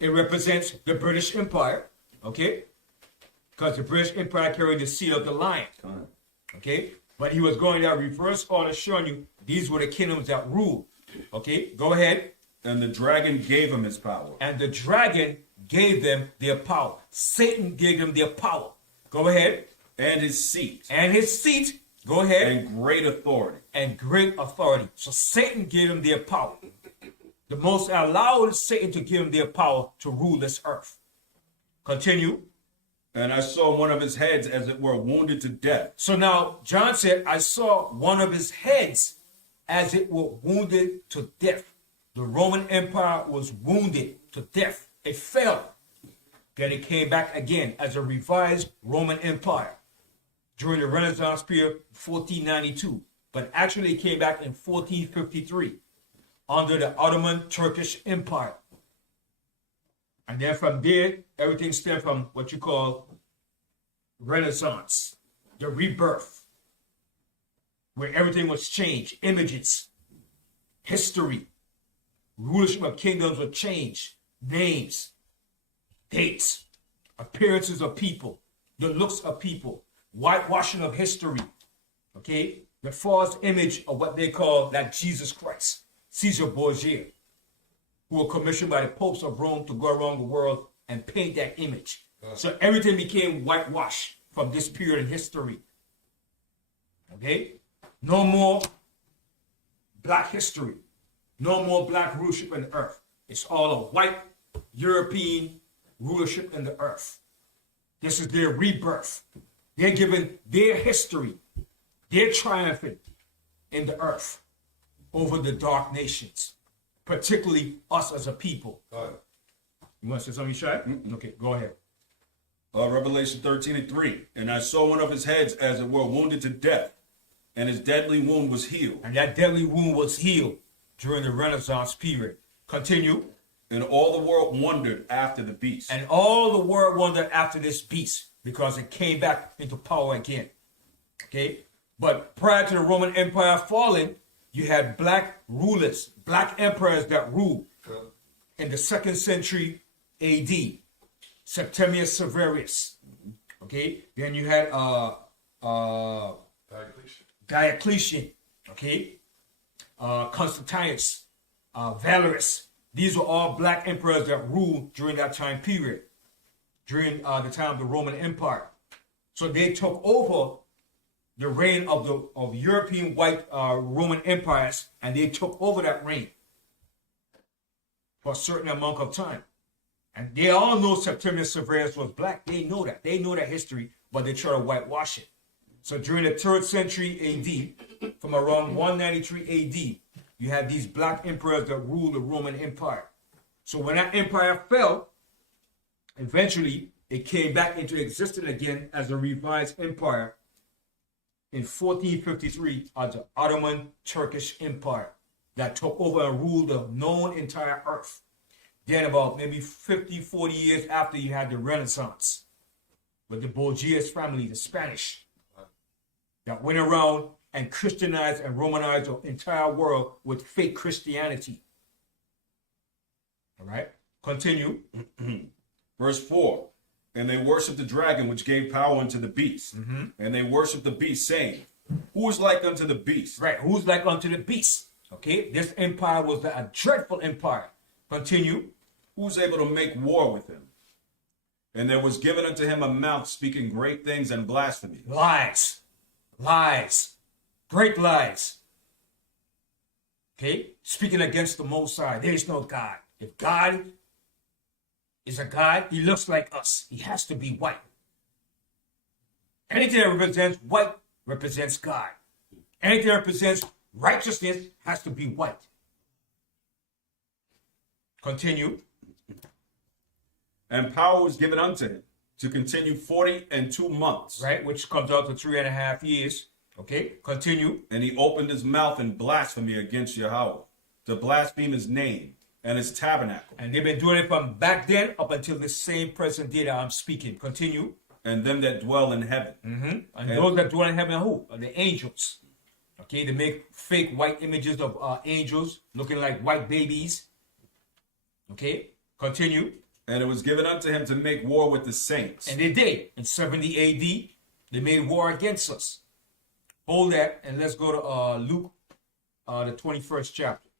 it represents the British Empire. Okay? Because the British Empire carried the seal of the lion. Okay? But he was going down reverse order, showing you these were the kingdoms that ruled. Okay, go ahead. And the dragon gave him his power. And the dragon gave them their power. Satan gave them their power. Go ahead. And his seat. And his seat. Go ahead. And great authority. And great authority. So Satan gave them their power. The Most High allowed Satan to give them their power to rule this earth. Continue. And I saw one of his heads as it were wounded to death. So now John said, I saw one of his heads as it were wounded to death. The Roman Empire was wounded to death. It fell. Then it came back again as a revised Roman Empire during the Renaissance period, 1492. But actually it came back in 1453 under the Ottoman Turkish Empire. And then from there, everything stemmed from what you call Renaissance, the rebirth, where everything was changed, images, history, rulership of kingdoms were changed, names, dates, appearances of people, the looks of people, whitewashing of history, okay? The false image of what they call that Jesus Christ, Caesar Borgia, who were commissioned by the popes of Rome to go around the world and paint that image. So everything became whitewashed from this period in history. Okay? No more black history. No more black rulership in the earth. It's all a white European rulership in the earth. This is their rebirth. They're given their history. They're triumphant in the earth over the dark nations, particularly us as a people. You want to say something, Shai? Okay, go ahead. Revelation 13:3. And I saw one of his heads as it were wounded to death, and his deadly wound was healed. And that deadly wound was healed during the Renaissance period. Continue. And all the world wondered after the beast. And all the world wondered after this beast because it came back into power again. Okay? But prior to the Roman Empire falling, you had black rulers, black emperors that ruled in the 2nd century AD. Septimius Severus. Okay? Then you had Diocletian. Okay? Constantius, Valerius. These were all black emperors that ruled during that time period, during the time of the Roman Empire. So they took over the reign of European white Roman empires, and they took over that reign for a certain amount of time. And they all know Septimius Severus was black. They know that. They know that history, but they try to whitewash it. So during the 3rd century AD, from around 193 AD, you had these black emperors that ruled the Roman Empire. So when that empire fell, eventually it came back into existence again as a revised empire in 1453 as the Ottoman Turkish Empire that took over and ruled the known entire earth. Then about maybe 50, 40 years after, you had the Renaissance with the Borgias family, the Spanish, that went around and Christianized and Romanized the entire world with fake Christianity. All right, continue. Verse 4. And they worshiped the dragon which gave power unto the beast. And they worshiped the beast, saying, Who is like unto the beast? Right, who's like unto the beast? Okay, this empire was a dreadful empire. Continue. Who's able to make war with him? And there was given unto him a mouth speaking great things and blasphemy. Lies. Lies. Great lies. Okay? Speaking against the Most High. There is no God. If God is a God, he looks like us. He has to be white. Anything that represents white represents God. Anything that represents righteousness has to be white. Continue. And power was given unto him to continue 42 months. Right, which comes out to 3.5 years. Okay, continue. And he opened his mouth in blasphemy against Yahweh, to blaspheme his name and his tabernacle. And they've been doing it from back then up until the same present day that I'm speaking. Continue. And them that dwell in heaven. And those that dwell in heaven, who? Are the angels. Okay, they make fake white images of angels looking like white babies. Okay, continue. And it was given unto him to make war with the saints. And they did. In 70 AD, they made war against us. Hold that, and let's go to Luke, the 21st chapter.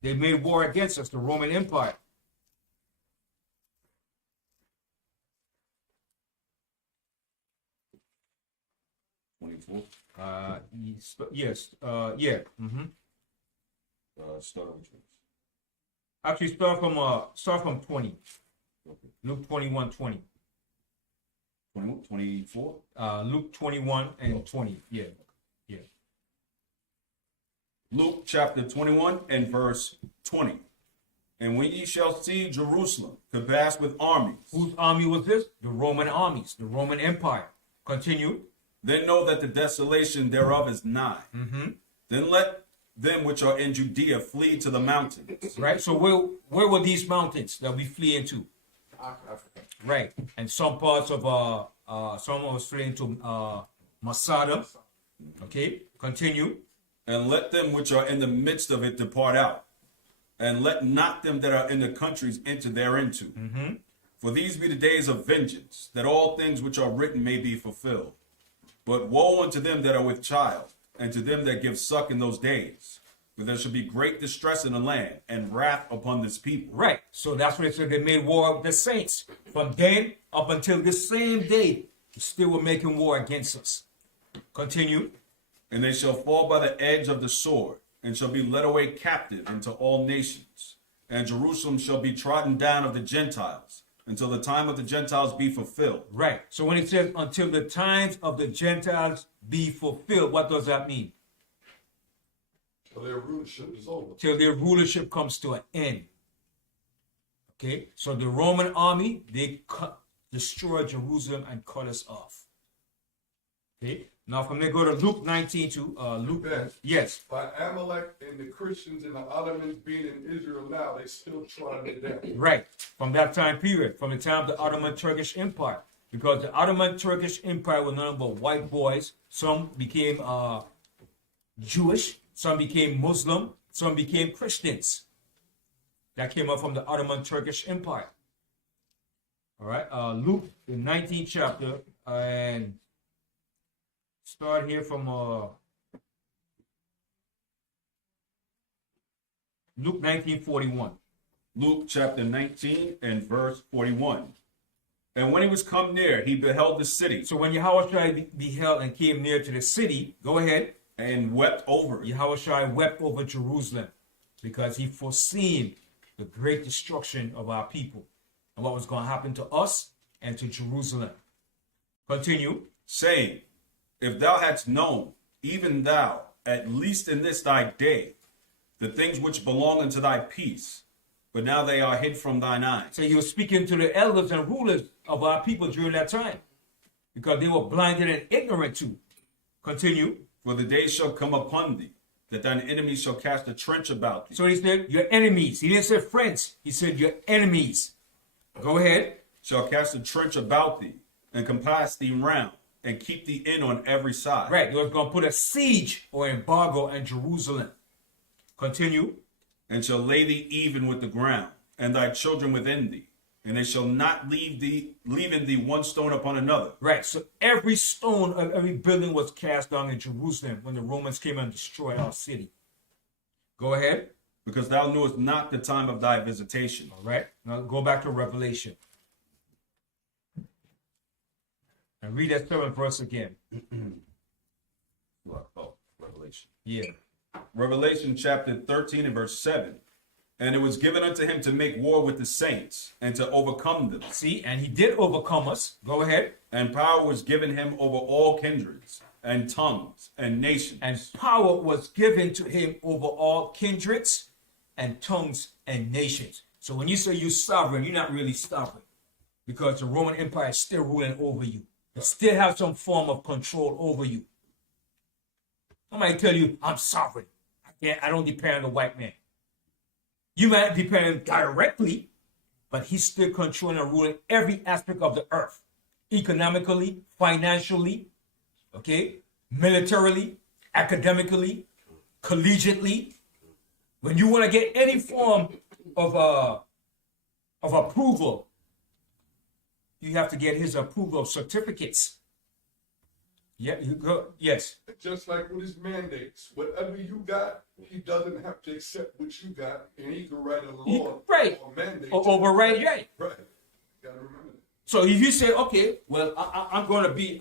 They made war against us, the Roman Empire. Yes. Yeah. Start with yours. Actually, start from 20. Okay. Luke 21:20. 24? Luke 21 and 20. Yeah. Yeah. Luke chapter 21 and verse 20. And when ye shall see Jerusalem compassed with armies, Whose army was this? The Roman armies, the Roman Empire. Continue. then know that the desolation thereof is nigh. Then let them which are in Judea flee to the mountains. Right. So where were these mountains that we flee into? Africa. Right. And some parts of some was fleeing to Masada. Okay. Continue. And let them which are in the midst of it depart out. And let not them that are in the countries enter thereinto. For these be the days of vengeance, that all things which are written may be fulfilled. But woe unto them that are with child, and to them that give suck in those days. For there shall be great distress in the land, and wrath upon this people. Right. So that's what it said. They made war with the saints. From then up until this same day, they still were making war against us. Continue. And they shall fall by the edge of the sword, and shall be led away captive into all nations. And Jerusalem shall be trodden down of the Gentiles, until the time of the Gentiles be fulfilled. Right. So when it says until the times of the Gentiles be fulfilled, what does that mean? Till their rulership is over. Till their rulership comes to an end. Okay. So the Roman army, they destroyed Jerusalem and cut us off. Okay. Now from there, go to Luke 19 to Luke. Ben, Yes. by Amalek and the Christians and the Ottomans being in Israel now, they still trying it down. Right. From that time period, from the time of the Ottoman Turkish Empire. Because the Ottoman Turkish Empire was nothing but white boys. Some became Jewish, some became Muslim, some became Christians. That came up from the Ottoman Turkish Empire. All right. Luke, the 19th chapter, and start here from Luke 19:41. Luke chapter 19 and verse 41. And when he was come near, he beheld the city. So when Yahushua beheld and came near to the city, go ahead. And wept over it. Yahushua wept over Jerusalem because he foreseen the great destruction of our people and what was going to happen to us and to Jerusalem. Continue. Saying, if thou hadst known, even thou, at least in this thy day, the things which belong unto thy peace, but now they are hid from thine eyes. So he was speaking to the elders and rulers of our people during that time because they were blinded and ignorant too. Continue. For the day shall come upon thee, that thine enemies shall cast a trench about thee. So he said, your enemies. He didn't say friends. He said, your enemies. Go ahead. Shall cast a trench about thee, and compass thee round, and keep thee in on every side. Right. He was going to put a siege or embargo on Jerusalem. Continue. And shall lay thee even with the ground, and thy children within thee, and they shall not leave in thee one stone upon another. Right. So every stone of every building was cast down in Jerusalem when the Romans came and destroyed our city. Go ahead. Because thou knewest not the time of thy visitation. All right. Now go back to Revelation. And read that 7th verse again. Oh, Revelation. Yeah. Revelation chapter 13 and verse 7. And it was given unto him to make war with the saints and to overcome them. See, and he did overcome us. Go ahead. And power was given him over all kindreds and tongues and nations. And power was given to him over all kindreds and tongues and nations. So when you say you're sovereign, you're not really sovereign because the Roman Empire is still ruling over you. They still have some form of control over you. Somebody tell you, I'm sovereign. I don't depend on the white man. You might depend directly, but he's still controlling and ruling every aspect of the earth. Economically, financially, okay, militarily, academically, collegiately. When you want to get any form of approval, you have to get his approval of certificates. Yeah, you go. Yes. Just like with his mandates, whatever you got, he doesn't have to accept what you got, and he can write a law Right. or mandate. Or override, right. Right. Gotta remember that. So if you say, okay, well, I'm going to be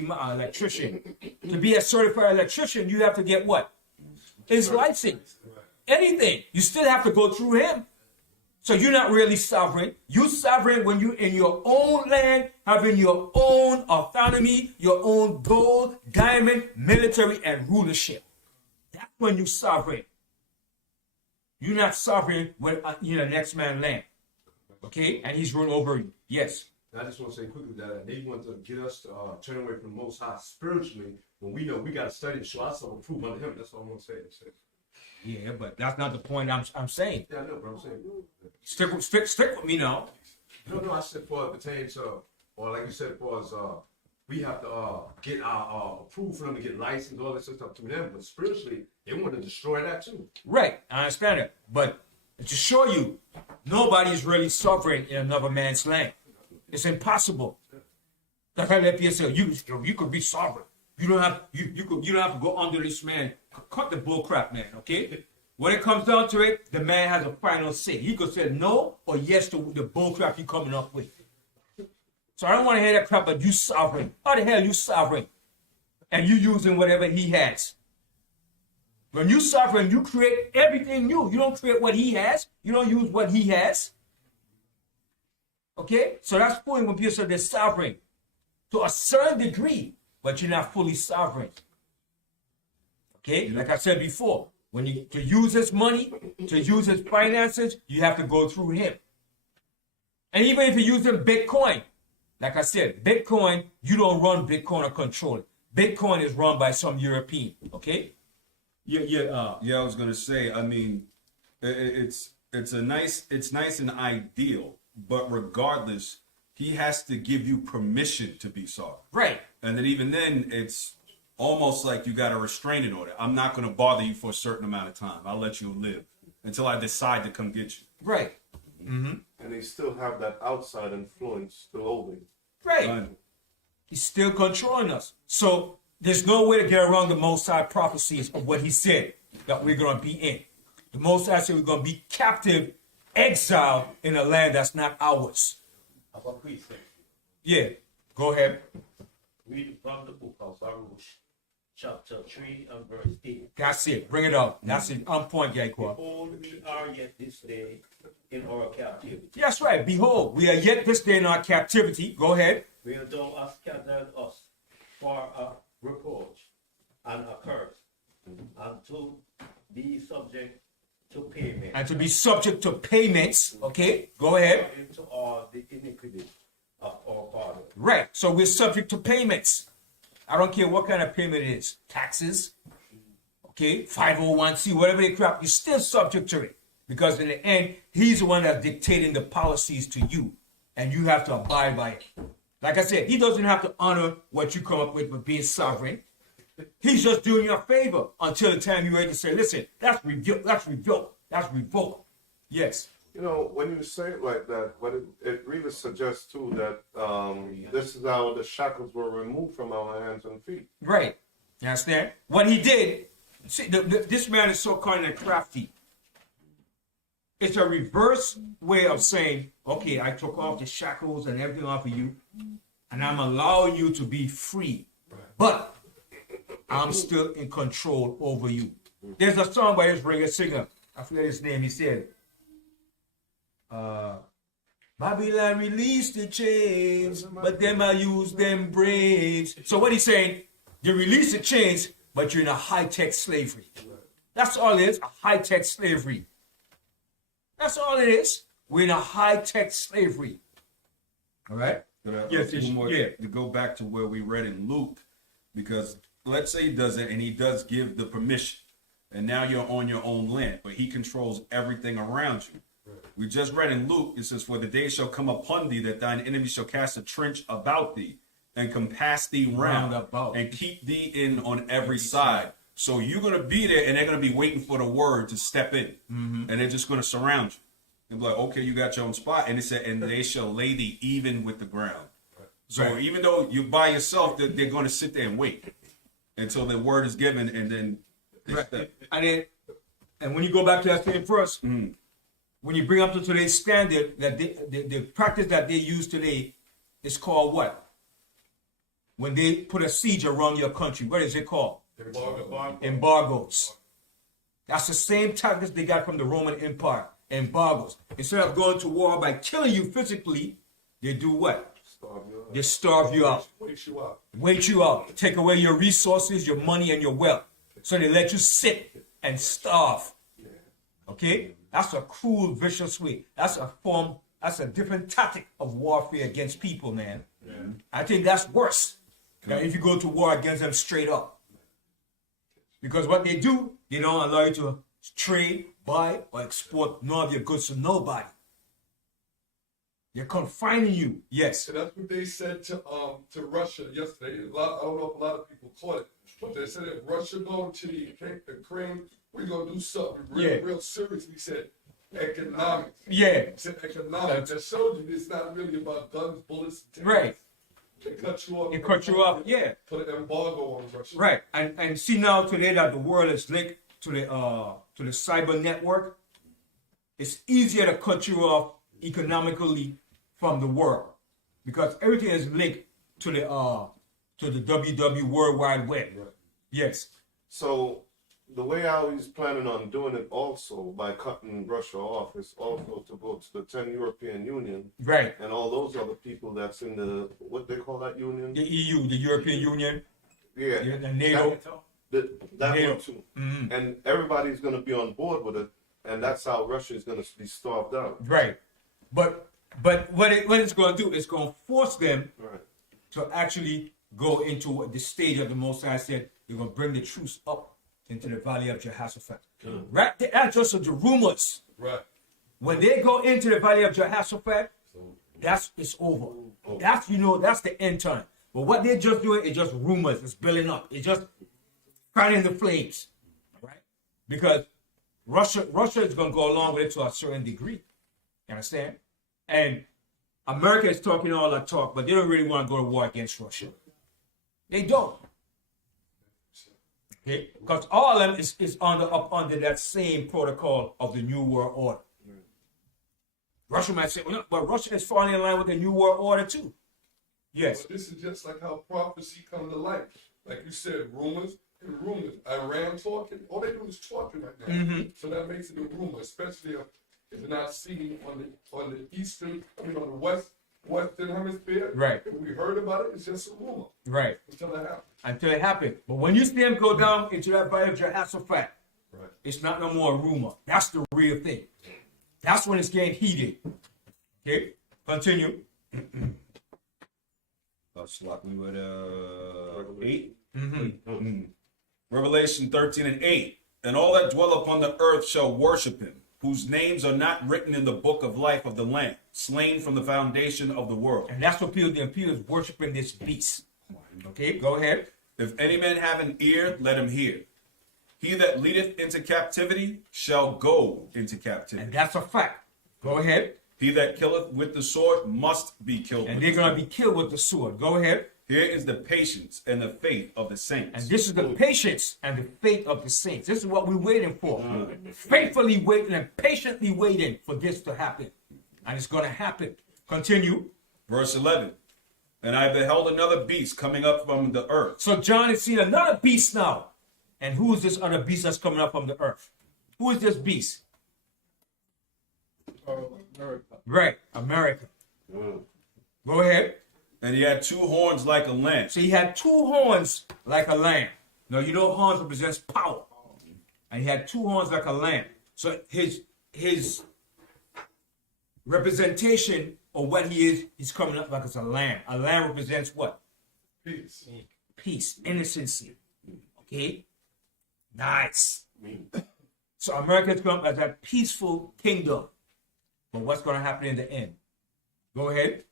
my electrician. To be a certified electrician, you have to get what? His license. Anything. You still have to go through him. So you're not really sovereign. You're sovereign when you're in your own land, having your own autonomy, your own gold, diamond, military, and rulership. That's when you're sovereign. You're not sovereign when you're the next man's land. Okay? And he's ruled over you. Yes. I just want to say quickly that they want to get us to turn away from the Most High spiritually when we know we got to study to show ourselves approved under Him. That's all I want to say. Yeah, but that's not the point I'm saying. Yeah, I know, but I'm saying. Stick with me now. No, I said for it pertains to, or like you said, for us, we have to get our approval for them to get licensed, all this stuff to them. But spiritually, they want to destroy that too. Right, I understand it. But to show you, nobody's really sovereign in another man's land. It's impossible. Like I let people say, you could be sovereign. You don't have you don't have to go under this man. Cut the bull crap, man. Okay. When it comes down to it, the man has a final say. He could say no or yes to the bull crap you're coming up with. So I don't want to hear that crap. But you sovereign? How the hell you sovereign? And you using whatever he has. When you sovereign, you create everything new. You don't create what he has. You don't use what he has. Okay? So that's fooling when people say they're sovereign. To a certain degree, but you're not fully sovereign. Okay? Like I said before, to use his money, to use his finances, you have to go through him. And even if you're using Bitcoin, like I said, Bitcoin, you don't run Bitcoin or control it. Bitcoin is run by some European. Okay? Yeah, I was gonna say. I mean, it's nice and ideal, but regardless, he has to give you permission to be sovereign. Right. And then even then, it's almost like you got a restraining order. I'm not gonna bother you for a certain amount of time. I'll let you live until I decide to come get you. Right. And they still have that outside influence still over you. Right. He's still controlling us. So there's no way to get around the Most High prophecies of what he said that we're going to be in. The Most High said we're going to be captive, exiled in a land that's not ours. Have a precept. Yeah. Go ahead. Read from the book of Proverbs, chapter 3 and verse 8. That's it. Bring it up. That's it. On point, Yaikwa. Behold, we are yet this day in our captivity. That's right. Behold, we are yet this day in our captivity. Go ahead. Where thou hast scattered us for a reproach and a curse, and to be subject to payment. And to be subject to payments. Okay. Go ahead. According to all the iniquity of our fathers. Right. So we're subject to payments. I don't care what kind of payment it is. Taxes. Okay. 501c, whatever they crap, you're still subject to it. Because in the end, he's the one that's dictating the policies to you. And you have to abide by it. Like I said, he doesn't have to honor what you come up with being sovereign. He's just doing you a favor until the time you're ready to say, listen, that's revoked. That's revoked. Yes. You know, when you say it like that, what it really suggests too that this is how the shackles were removed from our hands and feet. Right. You understand? What he did, see, this man is so kind and crafty. It's a reverse way of saying, okay, I took off the shackles and everything off of you, and I'm allowing you to be free. But I'm still in control over you. There's a song by this reggae singer. I forget his name. He said, Babylon released the chains, but them I use them brains. So what he's saying, you release the chains, but you're in a high-tech slavery. That's all it is, a high-tech slavery. That's all it is. We're in a high-tech slavery. All right? Yes, to go back to where we read in Luke, because let's say he does it and he does give the permission, and now you're on your own land, but he controls everything around you. We just read in Luke, it says, for the day shall come upon thee that thine enemy shall cast a trench about thee and compass thee round about and keep thee in on every side. So you're going to be there and they're going to be waiting for the word to step in. And they're just going to surround you. And be like, okay, you got your own spot. And it said, and they shall lay thee even with the ground. So Right. even though you're by yourself, they're going to sit there and wait until the word is given, and then they Right. step. And when you go back to that same verse, when you bring up to today's standard, that the practice that they use today is called what? When they put a siege around your country, what is it called? Embargoes. That's the same tactics they got from the Roman Empire. Embargoes. Instead of going to war by killing you physically, they do what? They starve you out. Wait you out. Take away your resources, your money, and your wealth. So they let you sit and starve. Okay? That's a cruel, vicious way. That's a different tactic of warfare against people, man. I think that's worse than if you go to war against them straight up. Because what they do, they don't allow you to trade, buy, or export none of your goods to nobody. They're confining you. Yes. And that's what they said to Russia yesterday. I don't know if a lot of people caught it, but they said if Russia go to the Ukraine, we're gonna do something real serious. We said economics. Yeah. We said economics. That showed you it's not really about guns, bullets, and Right. They cut you off. They cut you off. Yeah. Put an embargo on Russia. Right. And see now today that the world is linked to the cyber network, it's easier to cut you off economically from the world because everything is linked to the WW World Wide Web. Right. Yes. So the way how he's planning on doing it also by cutting Russia off is also to go to the 10 European Union Right. and all those other people that's in the, what they call that union? The EU, the European Union, Yeah. the NATO. That NATO. one too. And everybody's going to be on board with it. And that's how Russia is going to be starved out. Right. But what it's going to do is going to force them Right. to actually go into the stage of the Most High said, you're going to bring the troops up into the valley of Jehoshaphat. Right? That's just the rumors. Right. When they go into the valley of Jehoshaphat, it's over. That's that's the end time. But what they're just doing is just rumors. It's building up. It's just fanning the flames. Right? Because Russia is going to go along with it to a certain degree. You understand? And America is talking all that talk, but they don't really want to go to war against Russia. They don't. Okay? Because all of them is up under that same protocol of the New World Order. Russia might say, well, but Russia is falling in line with the New World Order too. Yes. But this is just like how prophecy come to life. Like you said, rumors and rumors. Iran talking, all they do is talking right now. So that makes it a rumor, especially if it's not seen on the eastern, on the western hemisphere. Right. If we heard about it, it's just a rumor Right. until it happens. Until it happened. But when you see them go down into that valley of Jehoshaphat, Right. it's not no more a rumor. That's the real thing. That's when it's getting heated. Okay? Continue. We would 8. Revelation 13:8. And all that dwell upon the earth shall worship him, whose names are not written in the book of life of the Lamb, slain from the foundation of the world. And that's what people is worshiping this beast. Okay, go ahead. If any man have an ear, let him hear. He that leadeth into captivity shall go into And captivity. that's a fact. Go ahead. He that killeth with the sword must be killed. And with they're the going to sword. be killed with the sword. Go ahead. Here is the patience and the faith of the saints. And this is the patience and the faith of the saints. This is what we're waiting for. Faithfully waiting and patiently waiting for this to happen. And it's going to happen. Continue. Verse 11. And I beheld another beast coming up from the earth. So John has seen another beast now. And who is this other beast that's coming up from the earth? Who is this beast? America. Right, America. Go ahead. And he had 2 horns like a lamb. So he had 2 horns like a lamb. Now you know horns represents power. And he had 2 horns like a lamb. So his representation of what he is, he's coming up like as a lamb. A lamb represents what? Peace. Peace, innocency. Okay? Nice. So America has come as a peaceful kingdom. But what's going to happen in the end? Go ahead.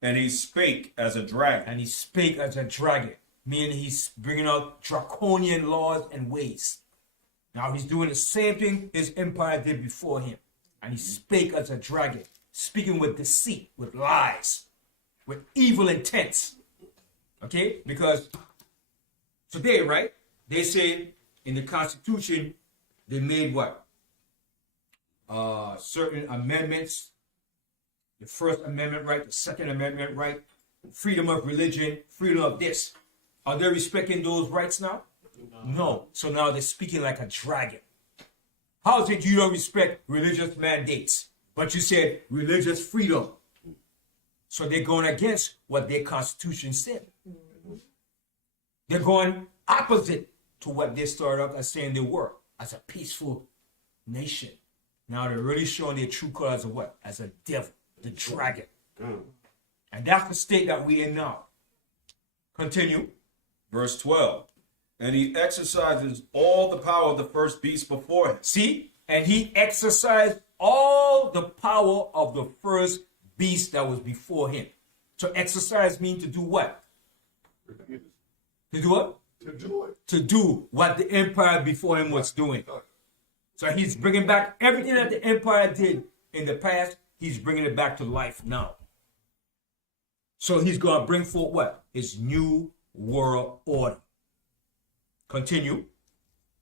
And he spake as a dragon. And he spake as a dragon, meaning he's bringing out draconian laws and ways. Now he's doing the same thing his empire did before him. And he spake as a dragon, speaking with deceit, with lies. with evil intents. Okay? Because today, right, they say in the Constitution, they made what? Certain amendments. The First Amendment right, the Second Amendment right, freedom of religion, freedom of this. Are they respecting those rights now? No. So now they're speaking like a dragon. How is it you don't respect religious mandates, but you said religious freedom? So they're going against what their Constitution said. They're going opposite to what they started up as saying they were, as a peaceful nation. Now they're really showing their true colors of what? As a devil, the dragon. And that's the state that we're in now. Continue. Verse 12. And he exercises all the power of the first beast before him. See? And he exercised all the power of the first beast that was before him. So exercise means to do what? To do what? To do it. To do what the empire before him was doing. So he's bringing back everything that the empire did in the past. He's bringing it back to life now. So he's going to bring forth what? His new world order. Continue.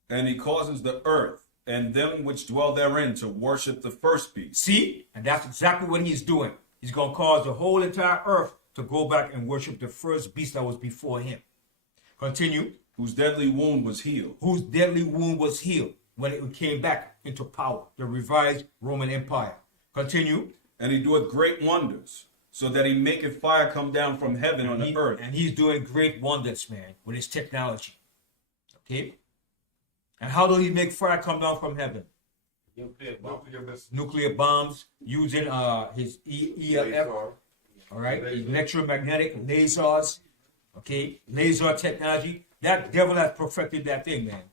And he causes the earth and them which dwell therein to worship the first beast. See? And that's exactly what he's doing. He's going to cause the whole entire earth to go back and worship the first beast that was before him. Continue. Whose deadly wound was healed. Whose deadly wound was healed when it came back into power. The revised Roman Empire. Continue. And he doeth great wonders, so that he maketh fire come down from heaven on the earth. And he's doing great wonders, man, with his technology. Okay? And how do he make fire come down from heaven? Nuclear bombs using his ELF. All right? Electromagnetic lasers. Okay? Laser technology. That devil has perfected that thing, man.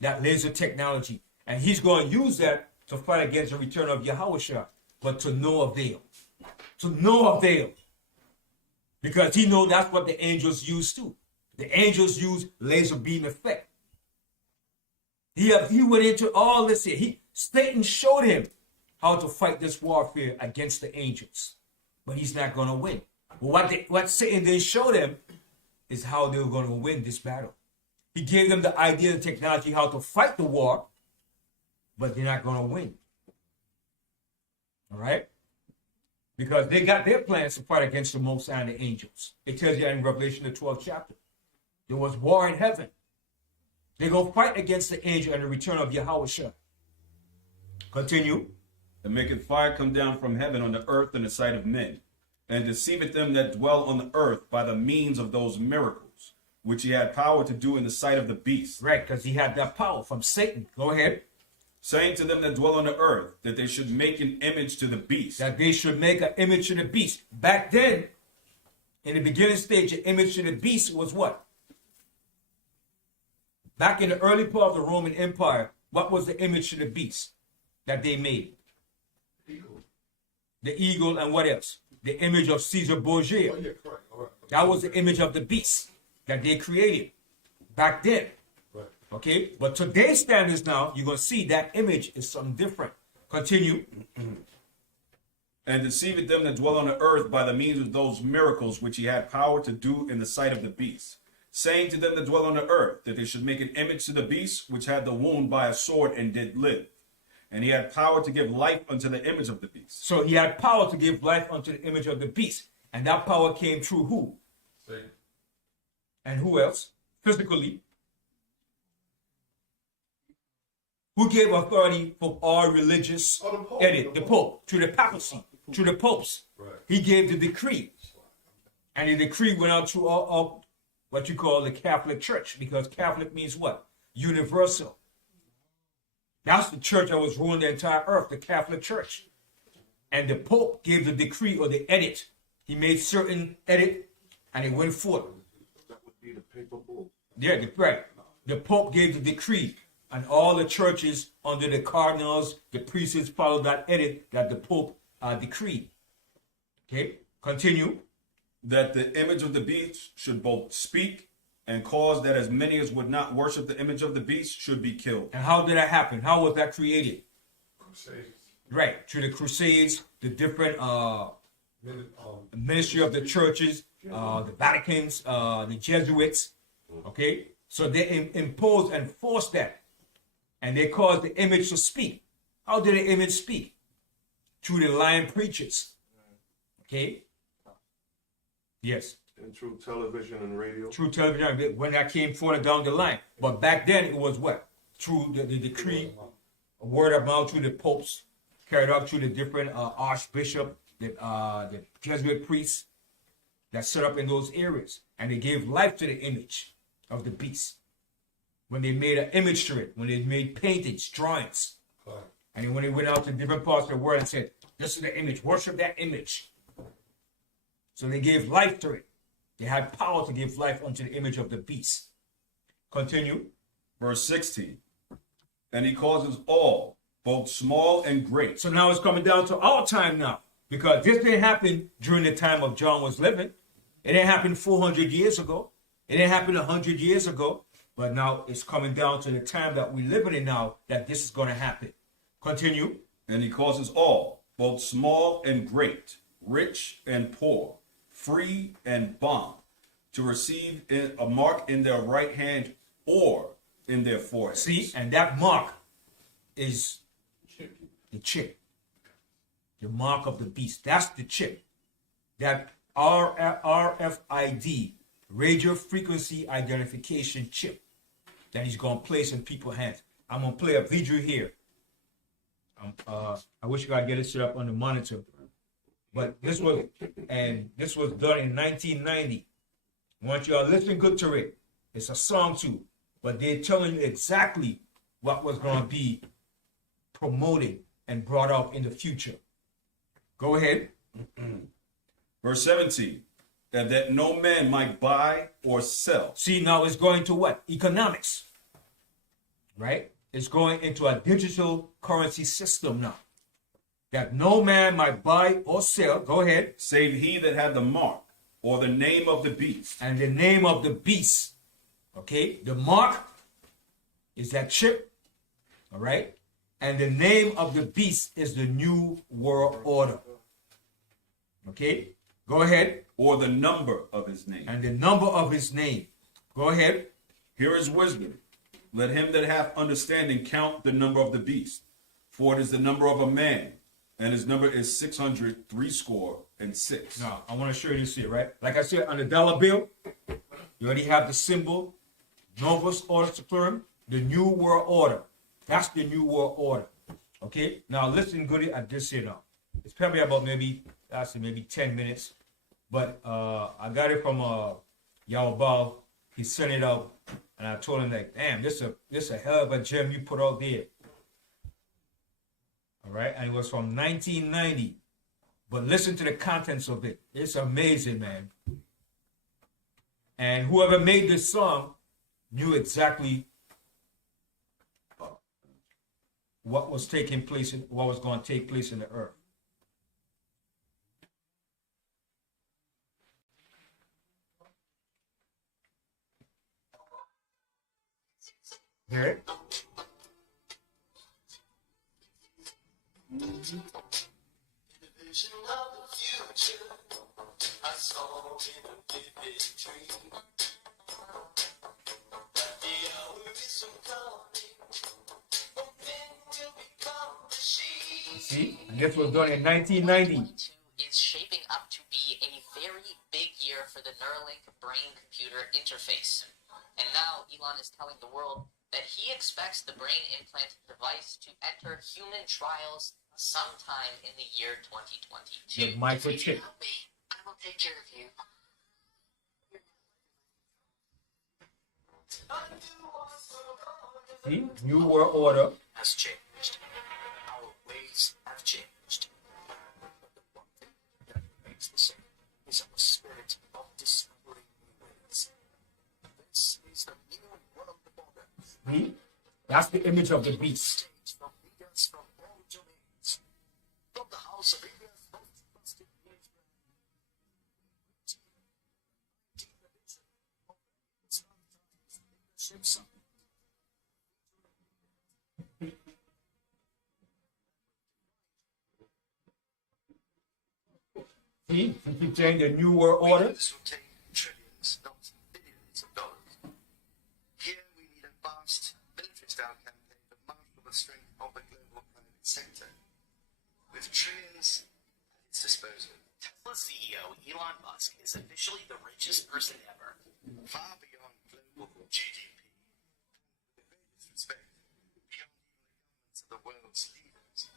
That laser technology. And he's going to use that to fight against the return of Yahushua, but to no avail. To no avail. Because he knows that's what the angels use too. The angels use laser beam effect. He went into all this here. Satan showed him how to fight this warfare against the angels. But he's not going to win. But what Satan didn't show them is how they were going to win this battle. He gave them the idea and technology how to fight the war, but they're not going to win. All right? Because they got their plans to fight against the Most High and the angels. It tells you in Revelation, the 12th chapter. There was war in heaven. They go fight against the angel and the return of Yahushua. Continue. And maketh fire come down from heaven on the earth in the sight of men, and deceiveth them that dwell on the earth by the means of those miracles, which he had power to do in the sight of the beast. Right, because he had that power from Satan. Go ahead. Saying to them that dwell on the earth, that they should make an image to the beast. That they should make an image to the beast. Back then, in the beginning stage, an image to the beast was what? Back in the early part of the Roman Empire, what was the image to the beast that they made? Eagle. The eagle and what else? The image of Caesar Borgia. Oh, yeah, correct. All right. That was the image of the beast that they created back then. Right. Okay? But today's standards now, you're going to see that image is something different. Continue. And deceiveth them that dwell on the earth by the means of those miracles which he had power to do in the sight of the beast. Saying to them that dwell on the earth, that they should make an image to the beast, which had the wound by a sword and did live. And he had power to give life unto the image of the beast. So he had power to give life unto the image of the beast. And that power came through who? Satan. And who else? Physically. Who gave authority for all religious Oh, the Pope. edit? The Pope. To the papacy. To the popes. Right. He gave the decree. And the decree went out to all what you call the Catholic Church. Because Catholic means what? Universal. That's the church that was ruling the entire earth, the Catholic Church. And the Pope gave the decree or the edit. He made certain edit and it went forth. That would be the papal bull. Yeah, right. The Pope gave the decree and all the churches under the cardinals, the priests followed that edit that the Pope decreed. Okay, continue. That the image of the beast should both speak and cause that as many as would not worship the image of the beast should be killed. And how did that happen? How was that created? Crusades. Right, through the Crusades, the different ministry of the churches, the Vaticans, the Jesuits. Okay, so they imposed and forced that, and they caused the image to speak. How did the image speak? Through the lying preachers. Okay. Yes. And through television and radio. Through television, when that came further down the line. But back then it was what? Through the decree, word of mouth, through the popes, carried out through the different archbishop, the Jesuit priests that set up in those areas. And they gave life to the image of the beast. When they made an image to it, when they made paintings, drawings. And then when they went out to different parts of the world and said, this is the image, worship that image. So they gave life to it. They had power to give life unto the image of the beast. Continue. Verse 16. And he causes all, both small and great. So now it's coming down to our time now. Because this didn't happen during the time of John was living. It didn't happen 400 years ago. It didn't happen 100 years ago. But now it's coming down to the time that we're living in now that this is going to happen. Continue. And he causes all, both small and great, rich and poor, free and bond, to receive a mark in their right hand or in their forehead. See, and that mark is the chip. The mark of the beast. That's the chip. That RFID, radio frequency identification chip, that he's going to place in people's hands. I'm going to play a video here. I wish I could get it set up on the monitor. But this was done in 1990. I want you to listen good to it. It's a song too. But they're telling you exactly what was going to be promoted and brought out in the future. Go ahead. Verse 17. And that no man might buy or sell. See, now it's going to what? Economics. Right? It's going into a digital currency system now. That no man might buy or sell. Go ahead. Save he that had the mark or the name of the beast. And the name of the beast. Okay? The mark is that chip. All right? And the name of the beast is the new world order. Okay? Go ahead. Or the number of his name. And the number of his name. Go ahead. Here is wisdom. Let him that hath understanding count the number of the beast. For it is the number of a man. And his number is 666. Now, I want to show you this here, right? Like I said, on the dollar bill, you already have the symbol, Novus Ordo Seclorum, the New World Order. That's the New World Order. Okay? Now, listen good at this here now. It's probably about maybe 10 minutes. But I got it from Yawabal. He sent it out. And I told him, like, damn, this a hell of a gem you put out there. All right? And it was from 1990. But listen to the contents of it. It's amazing, man. And whoever made this song knew exactly what was taking place, what was going to take place in the earth. Hear it? Vision of the future, I saw in a vivid dream. That the hour is soon coming, when men will become machines. See? And this was done in 1990. Is shaping up to be a very big year for the Neuralink brain-computer interface. And now Elon is telling the world that he expects the brain implant device to enter human trials sometime in the year 2022. The microchip. Help me. I will take care of you. See? New World Order. Has changed. Our ways have changed. But the one thing that remains the same is our spirit of discovering new ways. This is the new world order. See? That's the image of the beast. From leaders from all domains. From the house of India's most trusted newsman. Leadership. See, you keep saying the New World Order. This will take trillions, not billions of dollars. Here we need a vast military-style campaign to marshal the strength of the global private sector, with trillions at its disposal. Tesla CEO Elon Musk is officially the richest person ever. Far beyond global GDP, with the greatest respect, beyond even the governments of the world's leaders.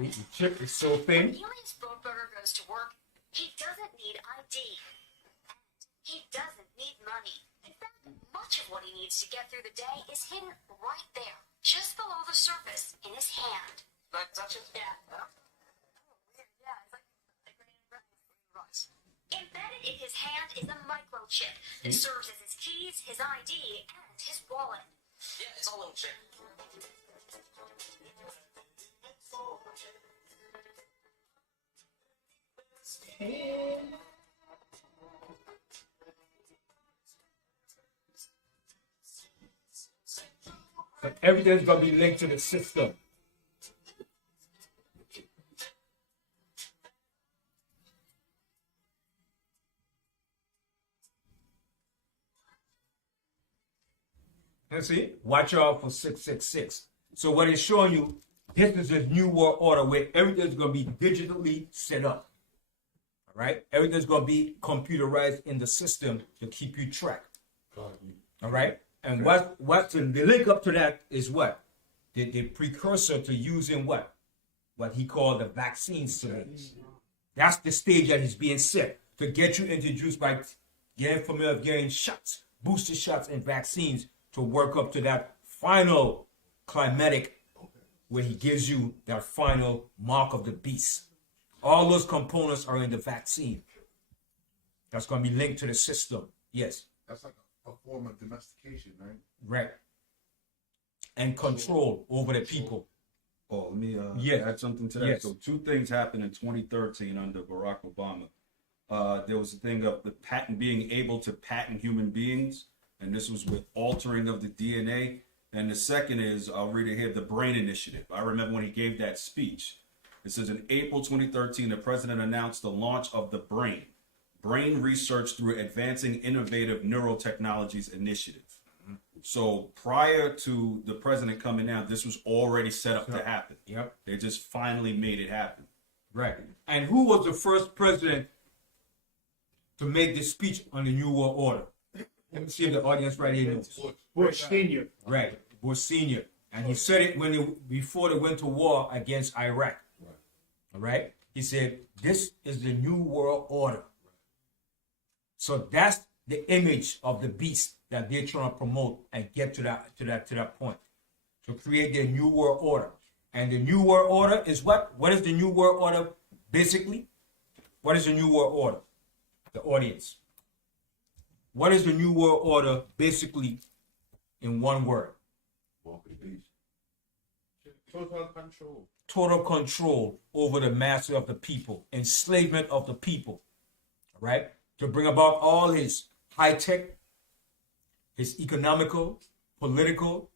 The chip is so thin. Elias Boatberger goes to work. He doesn't need ID. And he doesn't need money. In fact, much of what he needs to get through the day is hidden right there, just below the surface, in his hand. Can I touch it? Yeah. Yeah, it's like rice. Embedded in his hand is a microchip that serves as his keys, his ID, and his wallet. Yeah, it's a little chip. But everything's gonna be linked to the system. You see? Watch out for 666. So what it's showing you, this is a new world order where everything's gonna be digitally set up. All right? Everything's gonna be computerized in the system to keep you track. All right? And what the link up to that is what? The precursor to using what? What he called the vaccines today. That's the stage that is being set to get you introduced by getting familiar with getting shots, booster shots and vaccines to work up to that final climatic where he gives you that final mark of the beast. All those components are in the vaccine. That's going to be linked to the system. Yes. That's like a form of domestication, right? Right. And control over the people. Oh, let me Yes. add something to that. Yes. So 2 things happened in 2013 under Barack Obama. There was a thing of the being able to patent human beings, and this was with altering of the DNA. And the second is, I'll read it here, the Brain Initiative. I remember when he gave that speech. It says, in April 2013, the president announced the launch of the Brain Research through Advancing Innovative Neurotechnologies Initiative. So prior to the president coming out, this was already set up to happen. Yep. They just finally made it happen. Right. And who was the first president to make this speech on the New World Order? Let me see if the audience right here knows. Bush Senior. Right. Bush Senior. And he said it before they went to war against Iraq. Right. All right. He said, this is the New World Order. So that's the image of the beast that they're trying to promote and get to that point. To create the New World Order. And the New World Order is what? What is the New World Order basically? What is the New World Order? The audience. What is the New World Order basically in one word? Total control. Total control over the masses of the people, enslavement of the people, right? To bring about all his high tech, his economical, political,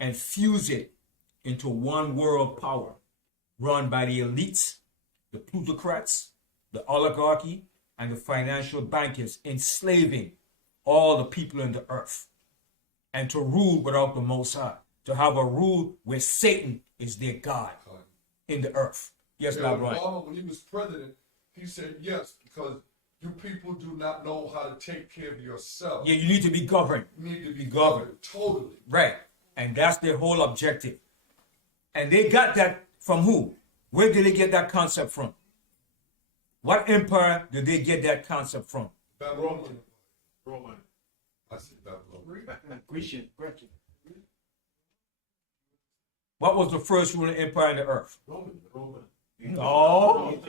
and fuse it into one world power run by the elites, the plutocrats, the oligarchy, and the financial bankers, enslaving all the people in the earth, and to rule without the Most High, to have a rule where Satan is their God in the earth. Yes, Yeah, Lord, right. Obama, when he was president, he said yes, because you people do not know how to take care of yourself. Yeah, you need to be governed. You need to be governed. governed. Totally. Right. And that's their whole objective. And they got that from who? Where did they get that concept from? What empire did they get that concept from? Babylon. Roman. I see Babylon. Grecian. What was the first ruling empire in the earth? Roman. No.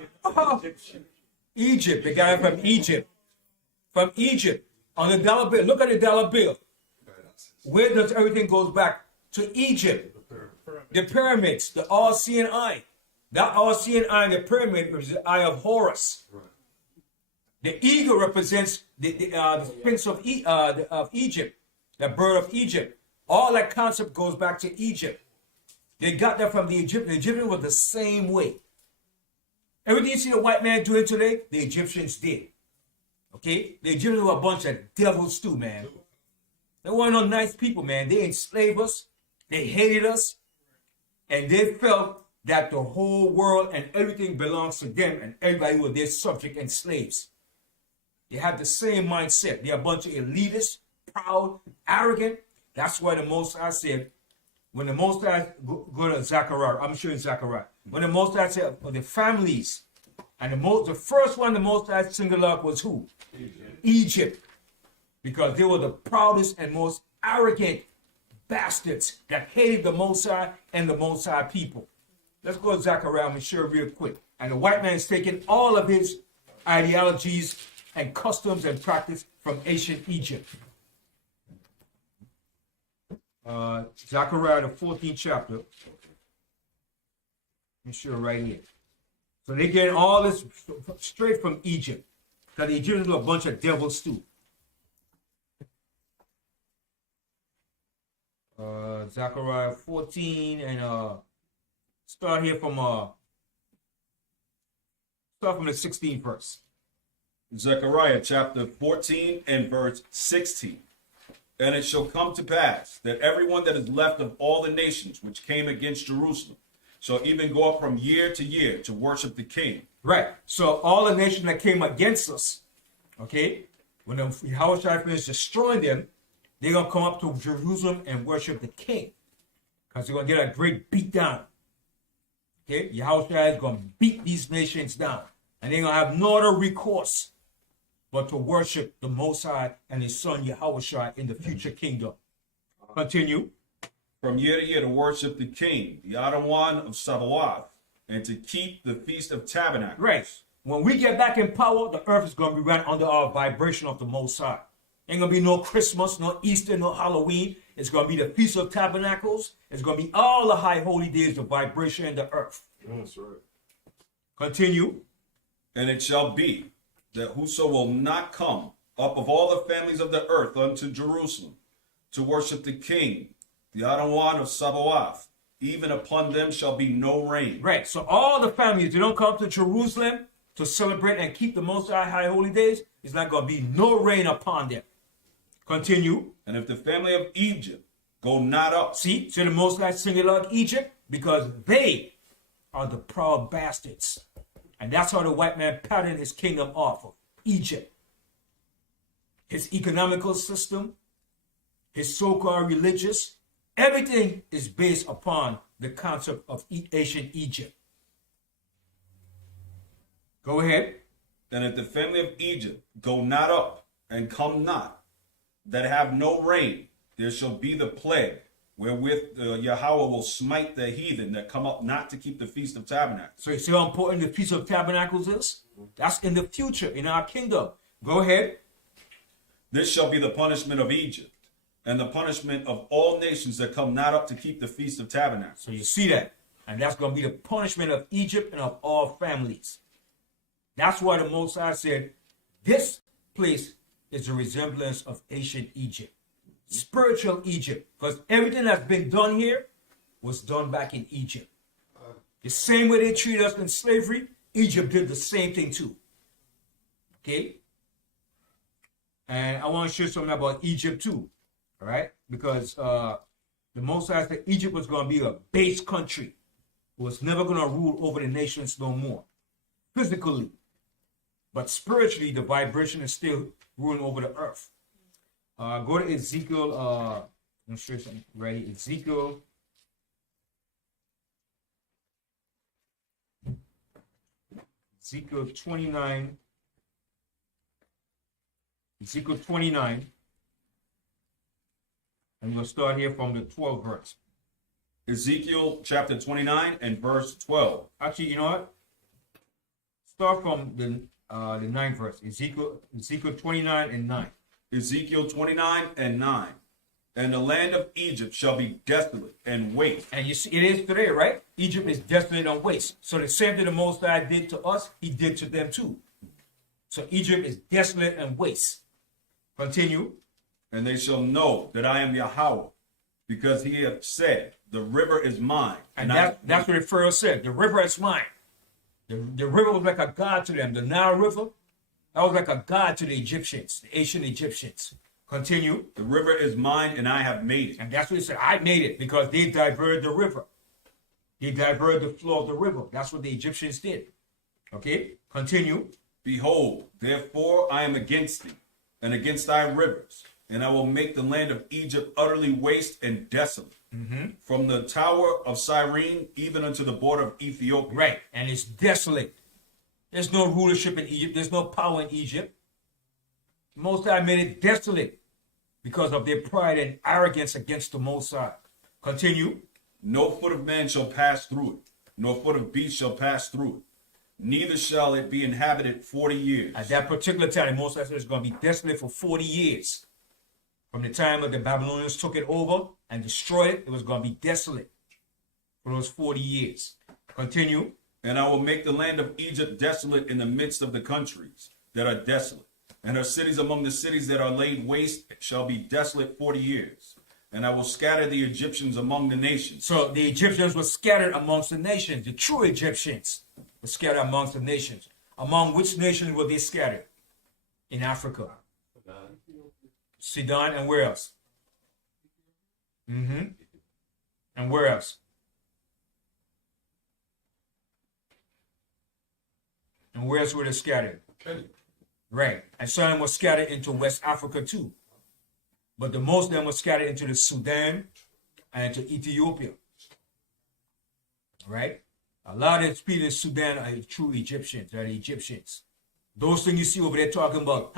Egypt. They got it from Egypt. From Egypt. On the dollar bill. Look at the dollar bill. Where does everything goes back? To Egypt. The pyramids. The all-seeing eye. That all-seeing eye in the pyramid was the eye of Horus. The eagle represents the prince of Egypt, the bird of Egypt. All that concept goes back to Egypt. They got that from the Egyptians. The Egyptians were the same way. Everything you see the white man doing today, the Egyptians did. Okay? The Egyptians were a bunch of devils too, man. They weren't no nice people, man. They enslaved us. They hated us. And they felt that the whole world and everything belongs to them and everybody was their subject and slaves. They had the same mindset. They're a bunch of elitists, proud, arrogant. That's why the Most High said, when the Most High go to Zechariah, I'm sure it's Zechariah, when the Most High said for the families, and the first one the Most High singled out was who? Egypt. Because they were the proudest and most arrogant bastards that hated the Most High and the Most High people. Let's go to Zechariah and share real quick. And the white man is taking all of his ideologies and customs and practice from ancient Egypt. Zechariah, the 14th chapter. Let me show right here. So they get all this straight from Egypt. Because the Egyptians were a bunch of devils too. Zechariah 14 and start from the 16th verse. Zechariah chapter 14 and verse 16. And it shall come to pass that everyone that is left of all the nations which came against Jerusalem shall even go up from year to year to worship the king. Right. So all the nations that came against us, okay, when the Hamashiach finished destroying them, they're going to come up to Jerusalem and worship the king. Because they're going to get a great beat down. Okay, Yahushua is going to beat these nations down. And they're going to have no other recourse but to worship the Most High and his son Yahushua in the future kingdom. Continue. From year to year to worship the king, the Adawan of Sabaoth, and to keep the Feast of Tabernacles. Right. When we get back in power, the earth is going to be right under our vibration of the Most High. Ain't going to be no Christmas, no Easter, no Halloween. It's going to be the Feast of Tabernacles. It's going to be all the high holy days of vibration in the earth. That's right. Continue. And it shall be that whoso will not come up of all the families of the earth unto Jerusalem to worship the king, the Adawan of Sabaoth, even upon them shall be no rain. Right. So all the families, they don't come to Jerusalem to celebrate and keep the Most High holy days. It's not going to be no rain upon them. Continue. And if the family of Egypt go not up. See, so the Most High singled out Egypt because they are the proud bastards. And that's how the white man patterned his kingdom off of Egypt. His economical system, his so-called religious, everything is based upon the concept of ancient Egypt. Go ahead. And if the family of Egypt go not up and come not, that have no rain, there shall be the plague, wherewith Yahweh will smite the heathen that come up not to keep the Feast of Tabernacles. So you see how important the Feast of Tabernacles is? That's in the future, in our kingdom. Go ahead. This shall be the punishment of Egypt, and the punishment of all nations that come not up to keep the Feast of Tabernacles. So you see that. And that's going to be the punishment of Egypt and of all families. That's why the Most High said, this place is a resemblance of ancient Egypt. Spiritual Egypt. Because everything that's been done here was done back in Egypt. The same way they treat us in slavery, Egypt did the same thing too. Okay? And I want to share something about Egypt too. All right? Because the Most High said Egypt was going to be a base country. It was never going to rule over the nations no more. Physically. But spiritually, the vibration is still ruling over the earth. Go to Ezekiel. I'm sure something ready. Ezekiel. Ezekiel 29. Ezekiel 29. And we'll start here from the 12th verse. Ezekiel chapter 29 and verse 12. Actually, you know what? Start from the 9th verse. Ezekiel 29 and 9. Ezekiel 29 and 9. And the land of Egypt shall be desolate and waste. And you see, it is today, right? Egypt is desolate and waste. So the same thing the Most High did to us, he did to them too. So Egypt is desolate and waste. Continue. And they shall know that I am Yahweh, because he hath said, the river is mine. And that's what the Pharaoh said. The river is mine. The river was like a god to them. The Nile River, that was like a god to the Egyptians, the ancient Egyptians. Continue. The river is mine, and I have made it. And that's what he said. I made it because they diverted the river. They diverted the flow of the river. That's what the Egyptians did. Okay? Continue. Behold, therefore I am against thee, and against thy rivers, and I will make the land of Egypt utterly waste and desolate, from the tower of Cyrene even unto the border of Ethiopia. Right. And it's desolate. There's no rulership in Egypt. There's no power in Egypt. Most High made it desolate because of their pride and arrogance against the Most High. Continue. No foot of man shall pass through it, nor foot of beast shall pass through it. Neither shall it be inhabited 40 years. At that particular time, Most High said it's going to be desolate for 40 years. From the time that the Babylonians took it over and destroyed it, it was going to be desolate for those 40 years. Continue. And I will make the land of Egypt desolate in the midst of the countries that are desolate. And her cities among the cities that are laid waste shall be desolate 40 years. And I will scatter the Egyptians among the nations. So the Egyptians were scattered amongst the nations. The true Egyptians were scattered amongst the nations. Among which nations were they scattered? In Africa. Sudan, and where else? And where else? And where else were they scattered? Kenya. Right. And some of them were scattered into West Africa too. But the most of them were scattered into the Sudan and into Ethiopia. Right? A lot of the people in Sudan are true Egyptians, are the Egyptians. Those things you see over there talking about,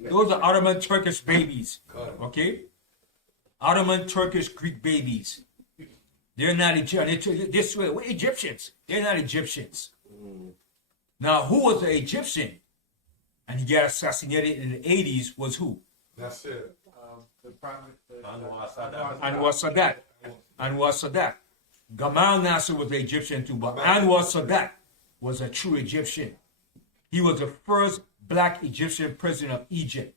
those are Ottoman Turkish babies. Okay? Ottoman Turkish Greek babies. They're not Egyptians. This way, we're Egyptians. They're not Egyptians. Now, who was the Egyptian? And he got assassinated in the 80s was who? That's it. The Prime Anwar Sadat. Anwar Sadat. Gamal Nasser was the Egyptian too, but Anwar Sadat was a true Egyptian. He was the first black Egyptian president of Egypt.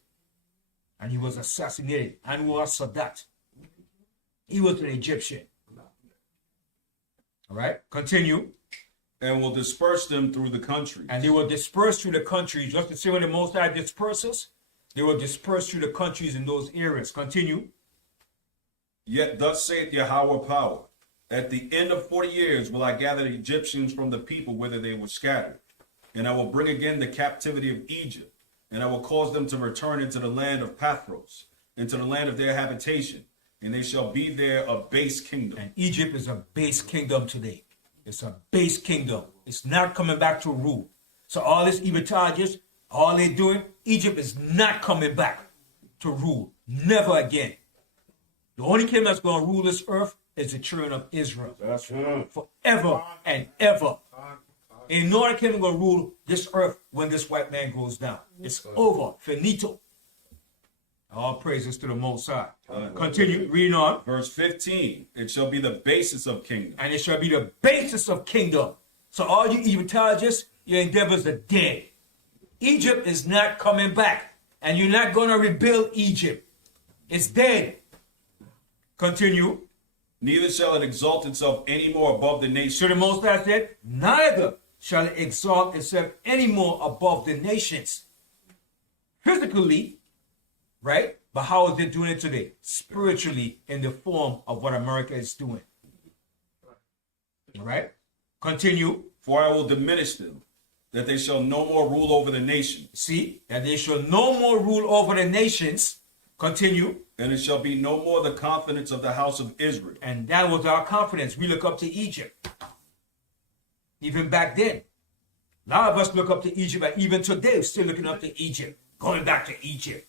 And he was assassinated. Anwar Sadat. He was an Egyptian. All right, continue. And will disperse them through the country. And they will disperse through the countries. Just the same way the Most High disperses, they will disperse through the countries in those areas. Continue. Yet thus saith Yahweh power, at the end of 40 years will I gather the Egyptians from the people whither they were scattered. And I will bring again the captivity of Egypt, and I will cause them to return into the land of Pathros, into the land of their habitation, and they shall be there a base kingdom. And Egypt is a base kingdom today. It's a base kingdom. It's not coming back to rule. So all these evil charges, all they're doing, Egypt is not coming back to rule. Never again. The only kingdom that's going to rule this earth is the children of Israel. That's right. Forever and ever. Ain't no other kingdom going to rule this earth when this white man goes down. It's over. Finito. All praises to the Most High. Continue, reading on. Verse 15, it shall be the basis of kingdom. And it shall be the basis of kingdom. So all you evil charges, your endeavors are dead. Egypt is not coming back. And you're not going to rebuild Egypt. It's dead. Continue. Neither shall it exalt itself any more above the nations. So the Most High said, neither shall it exalt itself any more above the nations. Physically, right? But how is it doing it today? Spiritually, in the form of what America is doing. All right? Continue. For I will diminish them, that they shall no more rule over the nations. See? That they shall no more rule over the nations. Continue. And it shall be no more the confidence of the house of Israel. And that was our confidence. We look up to Egypt. Even back then. A lot of us look up to Egypt, and even today, we're still looking up to Egypt. Going back to Egypt.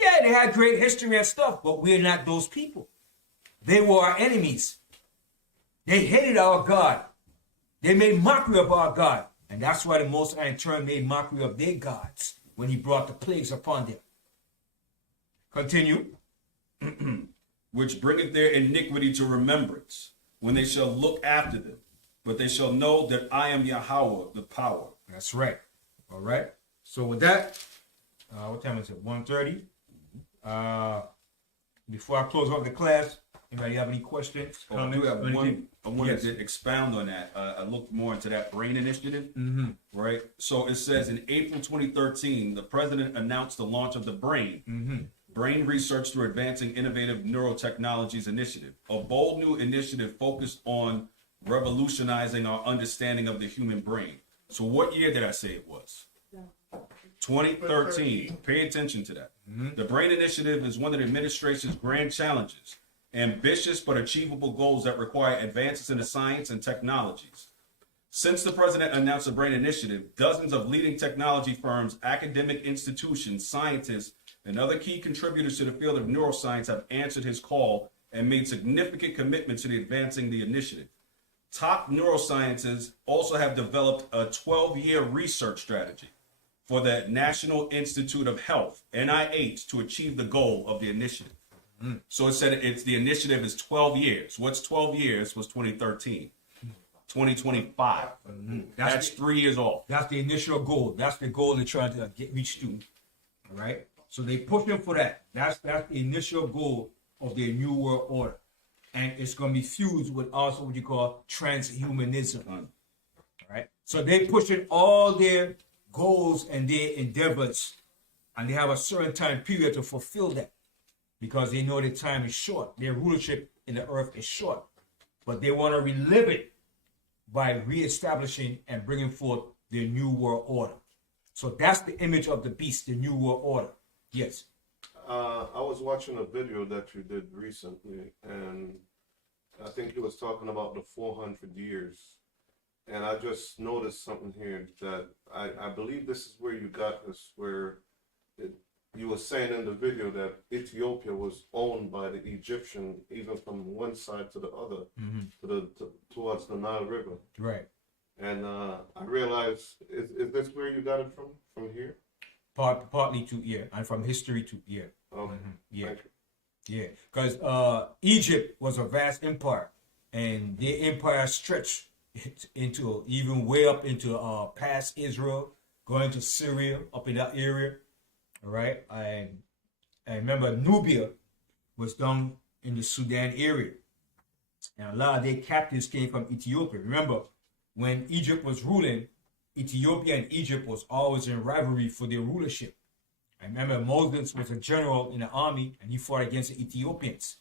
Yeah, they had great history and stuff, but we're not those people. They were our enemies. They hated our God. They made mockery of our God. And that's why the Most High in turn made mockery of their gods when he brought the plagues upon them. Continue. Which bringeth their iniquity to remembrance, when they shall look after them, but they shall know that I am Yahweh, the power. That's right. All right. So with that, what time is it? 1:30. Before I close off the class, anybody have any questions? Oh, I do have comments, or one. anything? I wanted Yes. to expound on that. I looked more into that brain initiative, right? So it says in April 2013, the president announced the launch of the Brain Research through Advancing Innovative Neurotechnologies Initiative, a bold new initiative focused on revolutionizing our understanding of the human brain. So what year did I say it was? 2013. Pay attention to that. The Brain Initiative is one of the administration's grand challenges, ambitious but achievable goals that require advances in the science and technologies. Since the president announced the Brain Initiative, dozens of leading technology firms, academic institutions, scientists, and other key contributors to the field of neuroscience have answered his call and made significant commitments to advancing the initiative. Top neuroscientists also have developed a 12-year research strategy for the National Institute of Health, NIH, to achieve the goal of the initiative. So it said the initiative is 12 years. What's 12 years was 2013. 2025. That's 3 years off. That's the initial goal. That's the goal they're trying to reach to. All right. So they pushing for that. That's the initial goal of their new world order, and it's going to be fused with also what you call transhumanism. All right. So they pushing all their goals and their endeavors, and they have a certain time period to fulfill that, because they know the time is short. Their rulership in the earth is short, but they want to relive it by reestablishing and bringing forth their new world order. So that's the image of the beast, the new world order. Yes. I was watching a video that you did recently, and I think you was talking about the 400 years. And I just noticed something here that I believe this is where you got this, where you were saying in the video that Ethiopia was owned by the Egyptian, even from one side to the other, towards the Nile River. Right. And I realized, is this where you got it from here? Partly to here, and from history to here. Okay. Yeah. Thank you. Yeah. Because Egypt was a vast empire, and their empire stretched into even way up into past Israel, going to Syria, up in that area. All right. I remember Nubia was down in the Sudan area, and a lot of their captives came from Ethiopia. Remember, when Egypt was ruling, Ethiopia and Egypt was always in rivalry for their rulership. I remember Moses was a general in the army, and he fought against the Ethiopians.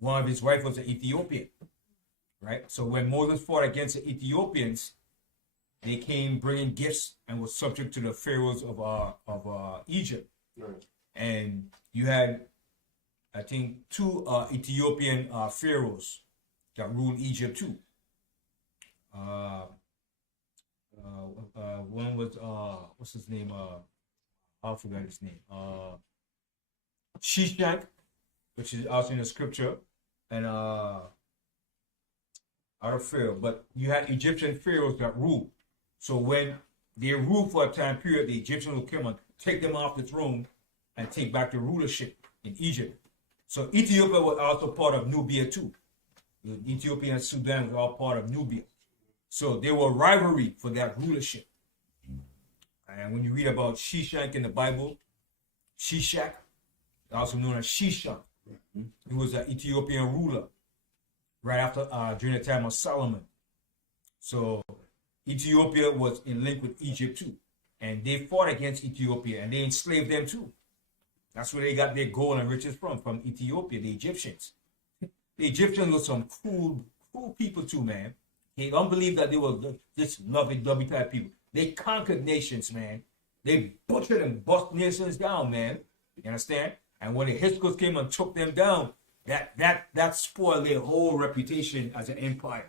One of his wives was an Ethiopian, right? So when Moses fought against the Ethiopians, they came bringing gifts and was subject to the pharaohs of Egypt. Right. And you had, I think, two Ethiopian pharaohs that ruled Egypt too. One was what's his name? I forgot his name. Shishak, which is also in the scripture, and out of Pharaoh. But you had Egyptian pharaohs that ruled. So when they ruled for a time period, the Egyptians will come and take them off the throne and take back the rulership in Egypt. So Ethiopia was also part of Nubia too. Ethiopia and Sudan were all part of Nubia. So they were rivalry for that rulership. And when you read about Shishak in the Bible, Shishak, also known as Shishak, he was an Ethiopian ruler right after during the time of Solomon. So Ethiopia was in link with Egypt too, and they fought against Ethiopia and they enslaved them too. That's where they got their gold and riches from Ethiopia, the Egyptians. The Egyptians were some cool people too, man. They don't believe that they were just lovey-dovey type people. They conquered nations, man. They butchered and bust nations down, man. You understand? And when the Hyksos came and took them down, that spoiled their whole reputation as an empire.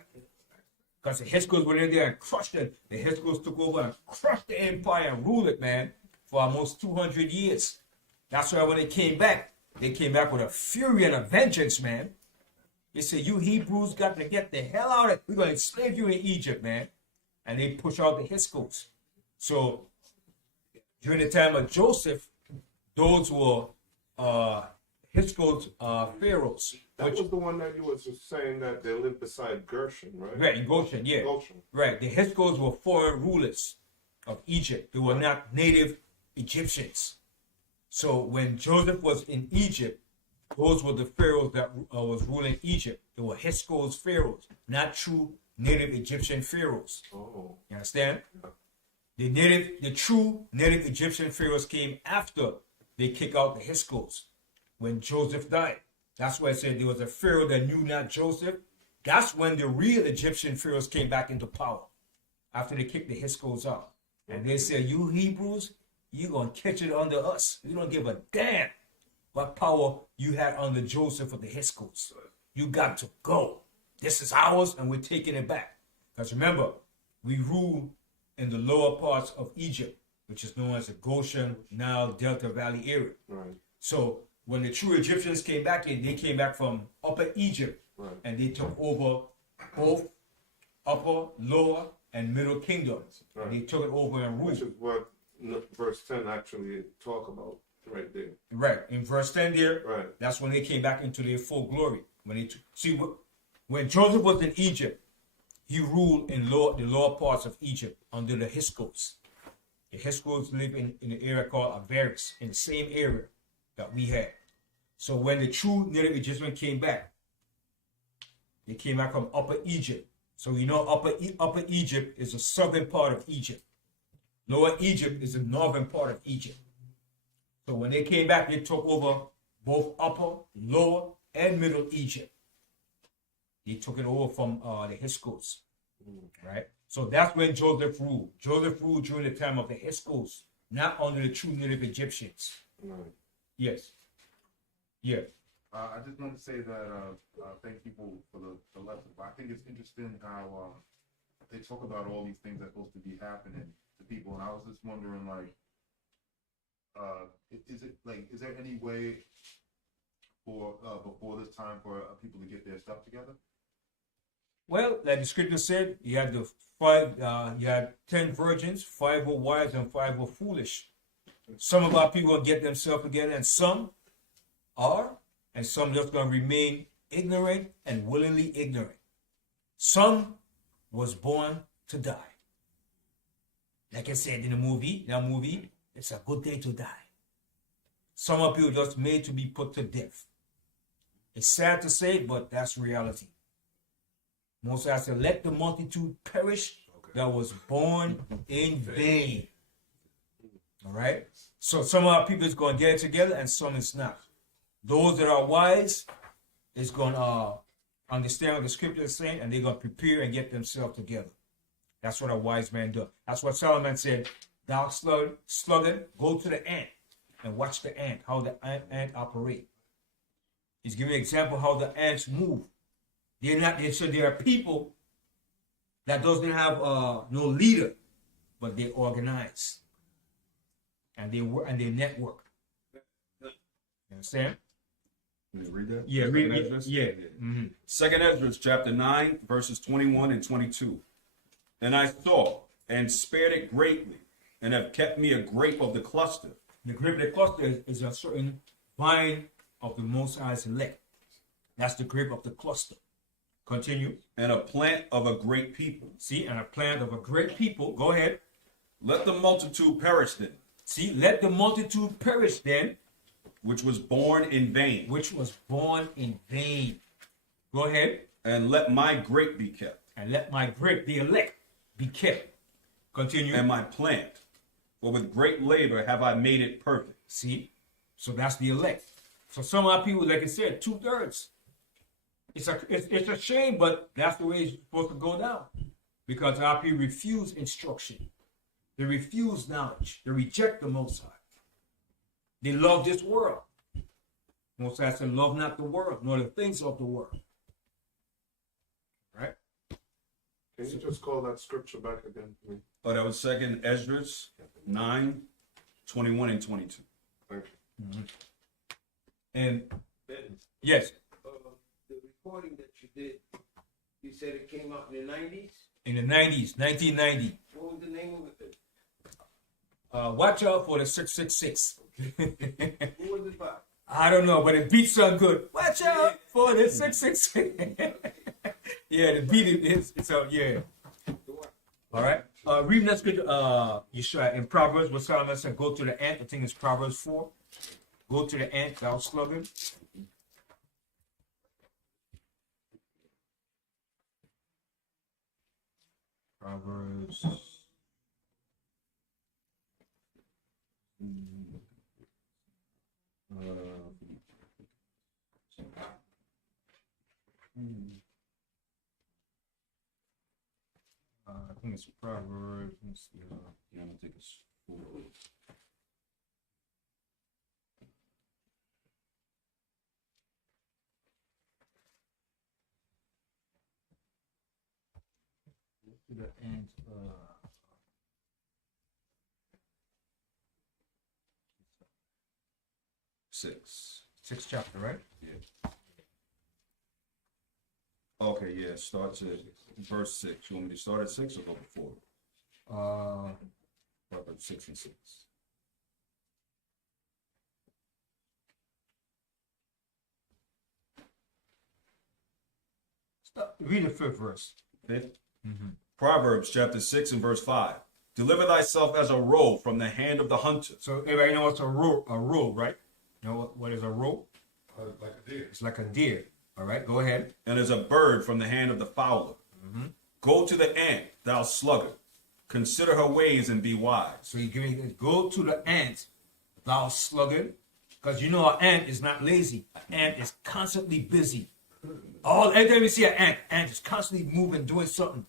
Because the Hyksos went in there and crushed it. The Hyksos took over and crushed the empire and ruled it, man, for almost 200 years. That's why when they came back with a fury and a vengeance, man. They said, you Hebrews got to get the hell out of it. We're going to enslave you in Egypt, man. And they push out the Hyksos. So during the time of Joseph, those were Hyksos pharaohs. That was the one that you was just saying that they lived beside Gershon, right? Right, in Goshen, yeah. Goshen. Right, the Hyksos were foreign rulers of Egypt. They were not native Egyptians. So when Joseph was in Egypt, those were the pharaohs that was ruling Egypt. They were Hyksos pharaohs, not true native Egyptian pharaohs. Oh. You understand? The true native Egyptian pharaohs came after they kicked out the Hyksos when Joseph died. That's why I said there was a pharaoh that knew not Joseph. That's when the real Egyptian pharaohs came back into power after they kicked the Hyksos out. And they said, you Hebrews, you're going to catch it under us. We don't give a damn what power you had under Joseph or the Hyksos. You got to go. This is ours and we're taking it back. Because remember, we rule in the lower parts of Egypt, which is known as the Goshen, Nile, Delta Valley area. Right. So when the true Egyptians came back in, they came back from Upper Egypt, Right. and they took over both Upper, Lower, and Middle Kingdoms. Right. And they took it over and Which ruled. is what verse 10 actually talk about right there. Right. In verse 10 there, Right. that's when they came back into their full glory. When Joseph was in Egypt, he ruled in the lower parts of Egypt under the Hyksos. The Hyksos live in an area called Avaris, in the same area that we had. So when the true native Egyptians came back, they came back from Upper Egypt. So you know Upper Egypt is the southern part of Egypt. Lower Egypt is the northern part of Egypt. So when they came back, they took over both Upper, Lower, and Middle Egypt. They took it over from the Hyksos, right? So that's when Joseph ruled. Joseph ruled during the time of the Hyksos, not under the true native Egyptians. Right. Yes. Yeah. I just want to say that thank people for the lesson. But I think it's interesting how they talk about all these things that are supposed to be happening to people, and I was just wondering, like, is there any way for before this time for people to get their stuff together? Well, like the scripture said, you had you had 10 virgins, 5 were wise and 5 were foolish. Some of our people will get themselves together, and some are, and some just going to remain ignorant and willingly ignorant. Some was born to die. Like I said in that movie, it's a good day to die. Some of people just made to be put to death. It's sad to say, but that's reality. Most I said, let the multitude perish that was born in vain. All right? So some of our people is going to get it together and some is not. Those that are wise is going to understand what the scripture is saying, and they're going to prepare and get themselves together. That's what a wise man does. That's what Solomon said, thou sluggard, go to the ant and watch the ant, how the ant operate. He's giving an example how the ants move. So there are people that doesn't have no leader, but they organize and they work and they network. You understand? Can you read that? Yeah, Second read Esdras? yeah. Mm-hmm. Second Esdras chapter 9, verses 21 and 22. And I saw and spared it greatly, and have kept me a grape of the cluster. The grape of the cluster is a certain vine of the Most High's elect. That's the grape of the cluster. Continue. And a plant of a great people. See, and a plant of a great people. Go ahead. Let the multitude perish then. See, let the multitude perish then. Which was born in vain. Which was born in vain. Go ahead. And let my grape be kept. And let my grape, the elect, be kept. Continue. And my plant. For with great labor have I made it perfect. See? So that's the elect. So some of our people, like I said, 2/3. It's a shame, but that's the way it's supposed to go down. Because our people refuse instruction. They refuse knowledge. They reject the Most High. They love this world. Most High said, love not the world, nor the things of the world. Right? Can you just call that scripture back again to me? Oh, that was second Esdras 9, 21 and 22. Thank you. Mm-hmm. And yes. The recording that you did, you said it came out in the 90s? In the 90s, 1990. What was the name of it? Watch out for the 666. Who was it by? I don't know, but it beats so good. Watch out 4, then 6, 6. Yeah, the beat is so yeah. All right. Reading that scripture, Yeshua in Proverbs, what Solomon said, go to the ant. I think it's Proverbs 4. Go to the ant, thou sluggard. Proverbs. I think it's Proverbs. Let's see. Yeah, I'm gonna take a spool. To the end. 6. 6th chapter, right? Yeah. Okay, yeah, starts at verse 6. You want me to start at 6 or go before? Proverbs 6 and 6. Read the 5th verse. 5th? Proverbs chapter 6 and verse 5. Deliver thyself as a roe from the hand of the hunter. So everybody know what's a roe, right? You know what is a roe? Like a deer. It's like a deer. All right, go ahead. And as a bird from the hand of the fowler. Go to the ant, thou sluggard. Consider her ways and be wise. So you're giving go to the ant, thou sluggard, because you know an ant is not lazy. An ant is constantly busy. Every time you see an ant is constantly moving, doing something,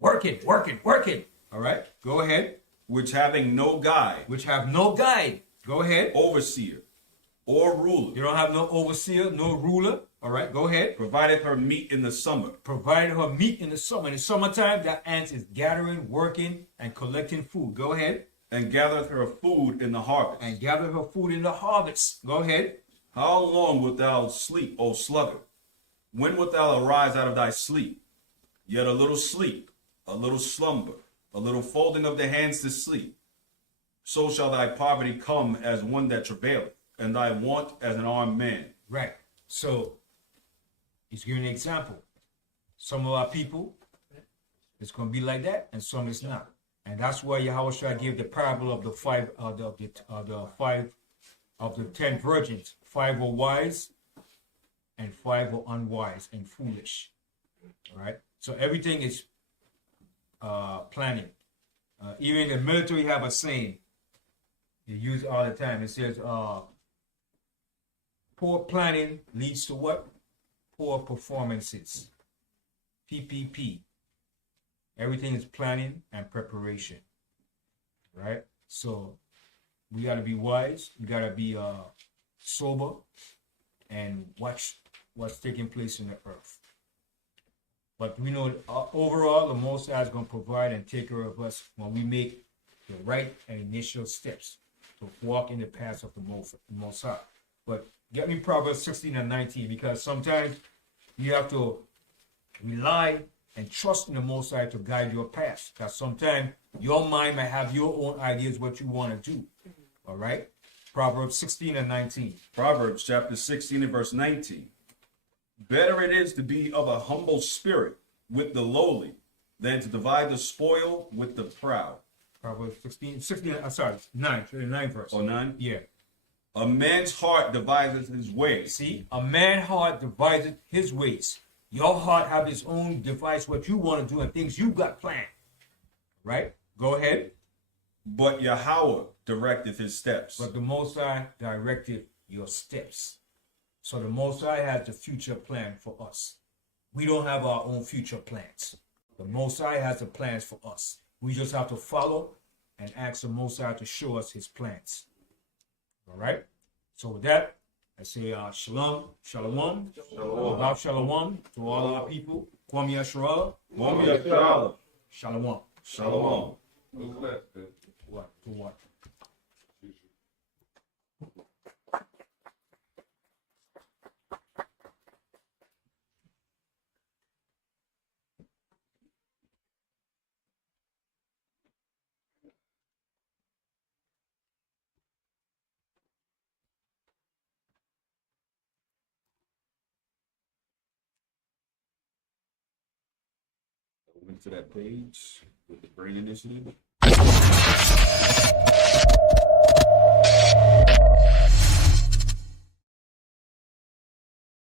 working. All right, go ahead. Which having no guide. Which have no guide. Go ahead. Overseer or ruler. You don't have no overseer, no ruler. All right, go ahead. Provided her meat in the summer. Provided her meat in the summer. In the summertime, that ant is gathering, working, and collecting food. Go ahead. And gathereth her food in the harvest. And gather her food in the harvest. Go ahead. How long wilt thou sleep, O sluggard? When wilt thou arise out of thy sleep? Yet a little sleep, a little slumber, a little folding of the hands to sleep. So shall thy poverty come as one that travaileth, and thy want as an armed man. Right. So, he's giving an example. Some of our people, it's going to be like that, and some it's not. And that's why Yahushua gave the parable of the 10 virgins. 5 were wise, and 5 were unwise and foolish. All right. So everything is planning. Even in the military, have a saying you use all the time. It says, "Poor planning leads to what? Poor performances." PPP. Everything is planning and preparation. Right. So we got to be wise. We got to be sober and watch what's taking place in the earth. But we know overall, the Most High is going to provide and take care of us when we make the right and initial steps to walk in the path of the Most High. But get me Proverbs 16 and 19, because sometimes you have to rely and trust in the Most High to guide your path. Because sometimes your mind might have your own ideas what you want to do. All right? Proverbs 16 and 19. Proverbs chapter 16 and verse 19. Better it is to be of a humble spirit with the lowly than to divide the spoil with the proud. Proverbs 9 verse. Oh, 9? Yeah. A man's heart deviseth his ways. See, a man's heart deviseth his ways. Your heart have its own device, what you want to do and things you got planned. Right? Go ahead. But Yahweh directeth his steps. But the Most High directed your steps. So the Most High has the future plan for us. We don't have our own future plans. The Most High has the plans for us. We just have to follow and ask the Most High to show us his plans. All right? So with that, I say shalom, shalom, shalom, shalom to all our people. Kwam Yasharallah. Kwam Yasharallah. Shalom. Shalom. What? To what? into that page with the Brain Initiative.